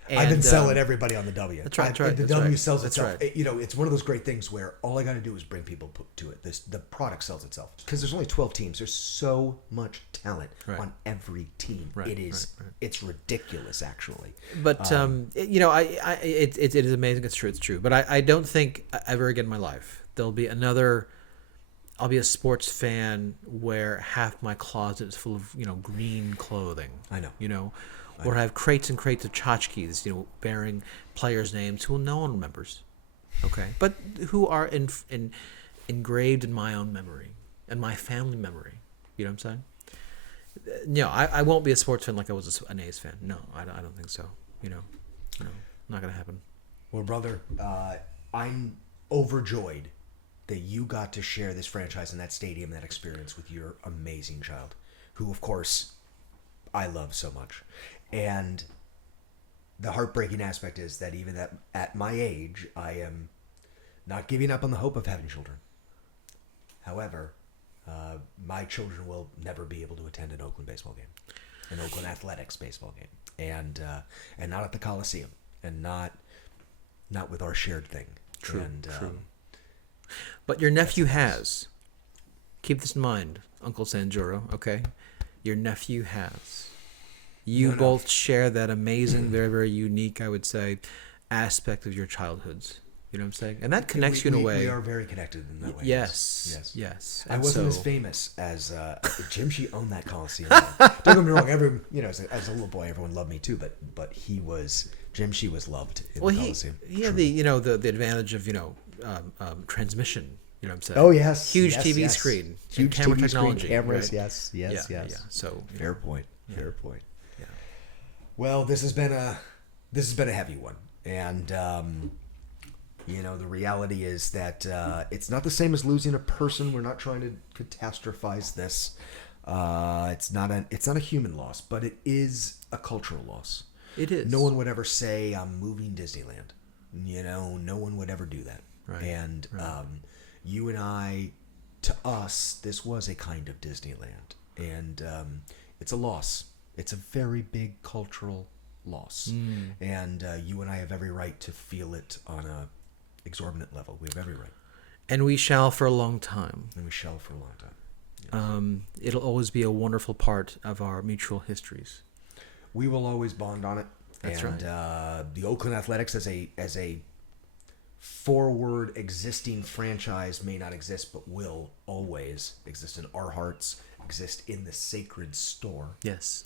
And, I've been selling everybody on the W. That's right. The W sells That's itself. right. It's one of those great things where all I got to do is bring people to it. The product sells itself because there's only 12 teams. There's so much talent on every team. It's ridiculous, actually. But it is amazing. It's true. But I don't think ever again in my life there'll be another. I'll be a sports fan where half my closet is full of green clothing. I know. Or have crates and crates of tchotchkes, bearing players' names who no one remembers, okay, but who are engraved in my own memory and my family memory. You know what I'm saying? No, I won't be a sports fan like I was an A's fan. No, I don't think so. No, not gonna happen. Well, brother, I'm overjoyed that you got to share this franchise and that stadium, that experience with your amazing child, who, of course, I love so much. And the heartbreaking aspect is that even at my age, I am not giving up on the hope of having children. However, my children will never be able to attend an Oakland baseball game, an Oakland Athletics baseball game, and not at the Coliseum, and not with our shared thing. True. True. But your nephew has. Keep this in mind, Uncle Sanjuro. Okay, your nephew has. You both share that amazing, very, very unique, I would say, aspect of your childhoods. You know what I'm saying? And that connects you in a way. We are very connected in that way. Yes. I wasn't as famous as Jim. She owned that Coliseum. Don't get me wrong. Everyone, as a little boy, everyone loved me too. But he was Jim. She was loved in the Coliseum. He had the advantage of transmission. You know what I'm saying? Oh yes. Huge TV screen. Huge camera TV technology. Screen, cameras. Right? Yes. So fair point. Fair point. Yeah. Well, this has been a heavy one, and the reality is that it's not the same as losing a person. We're not trying to catastrophize this. It's not a human loss, but it is a cultural loss. It is. No one would ever say I'm moving Disneyland. No one would ever do that. Right. And you and I, to us, this was a kind of Disneyland, and it's a loss. It's a very big cultural loss, and you and I have every right to feel it on a exorbitant level. We have every right, and we shall for a long time. Yes. It'll always be a wonderful part of our mutual histories. We will always bond on it. That's and, right. The Oakland Athletics as a forward existing franchise may not exist, but will always exist in our hearts, exist in the sacred store. Yes.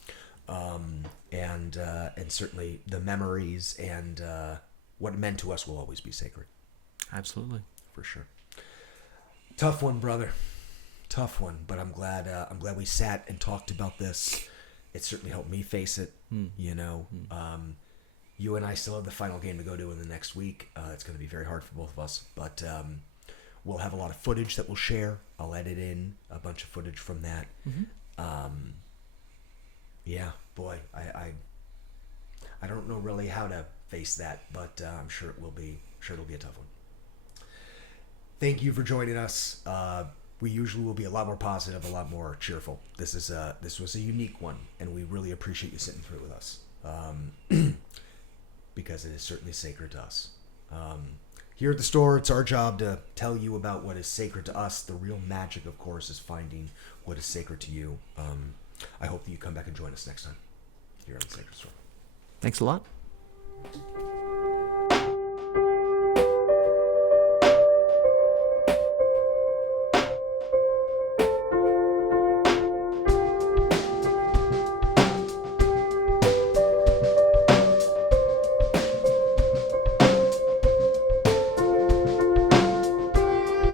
And certainly the memories and what it meant to us will always be sacred. Absolutely. For sure. Tough one, brother. Tough one, but I'm glad we sat and talked about this. It certainly helped me face it. You and I still have the final game to go to in the next week. It's going to be very hard for both of us, but we'll have a lot of footage that we'll share. I'll edit in a bunch of footage from that. Yeah, boy, I don't know really how to face that, but I'm sure it'll be a tough one. Thank you for joining us. We usually will be a lot more positive, a lot more cheerful. This was a unique one, and we really appreciate you sitting through it with us. Because it is certainly sacred to us. Here at the store, it's our job to tell you about what is sacred to us. The real magic, of course, is finding what is sacred to you. I hope that you come back and join us next time here at the Sacred Store. Thanks a lot.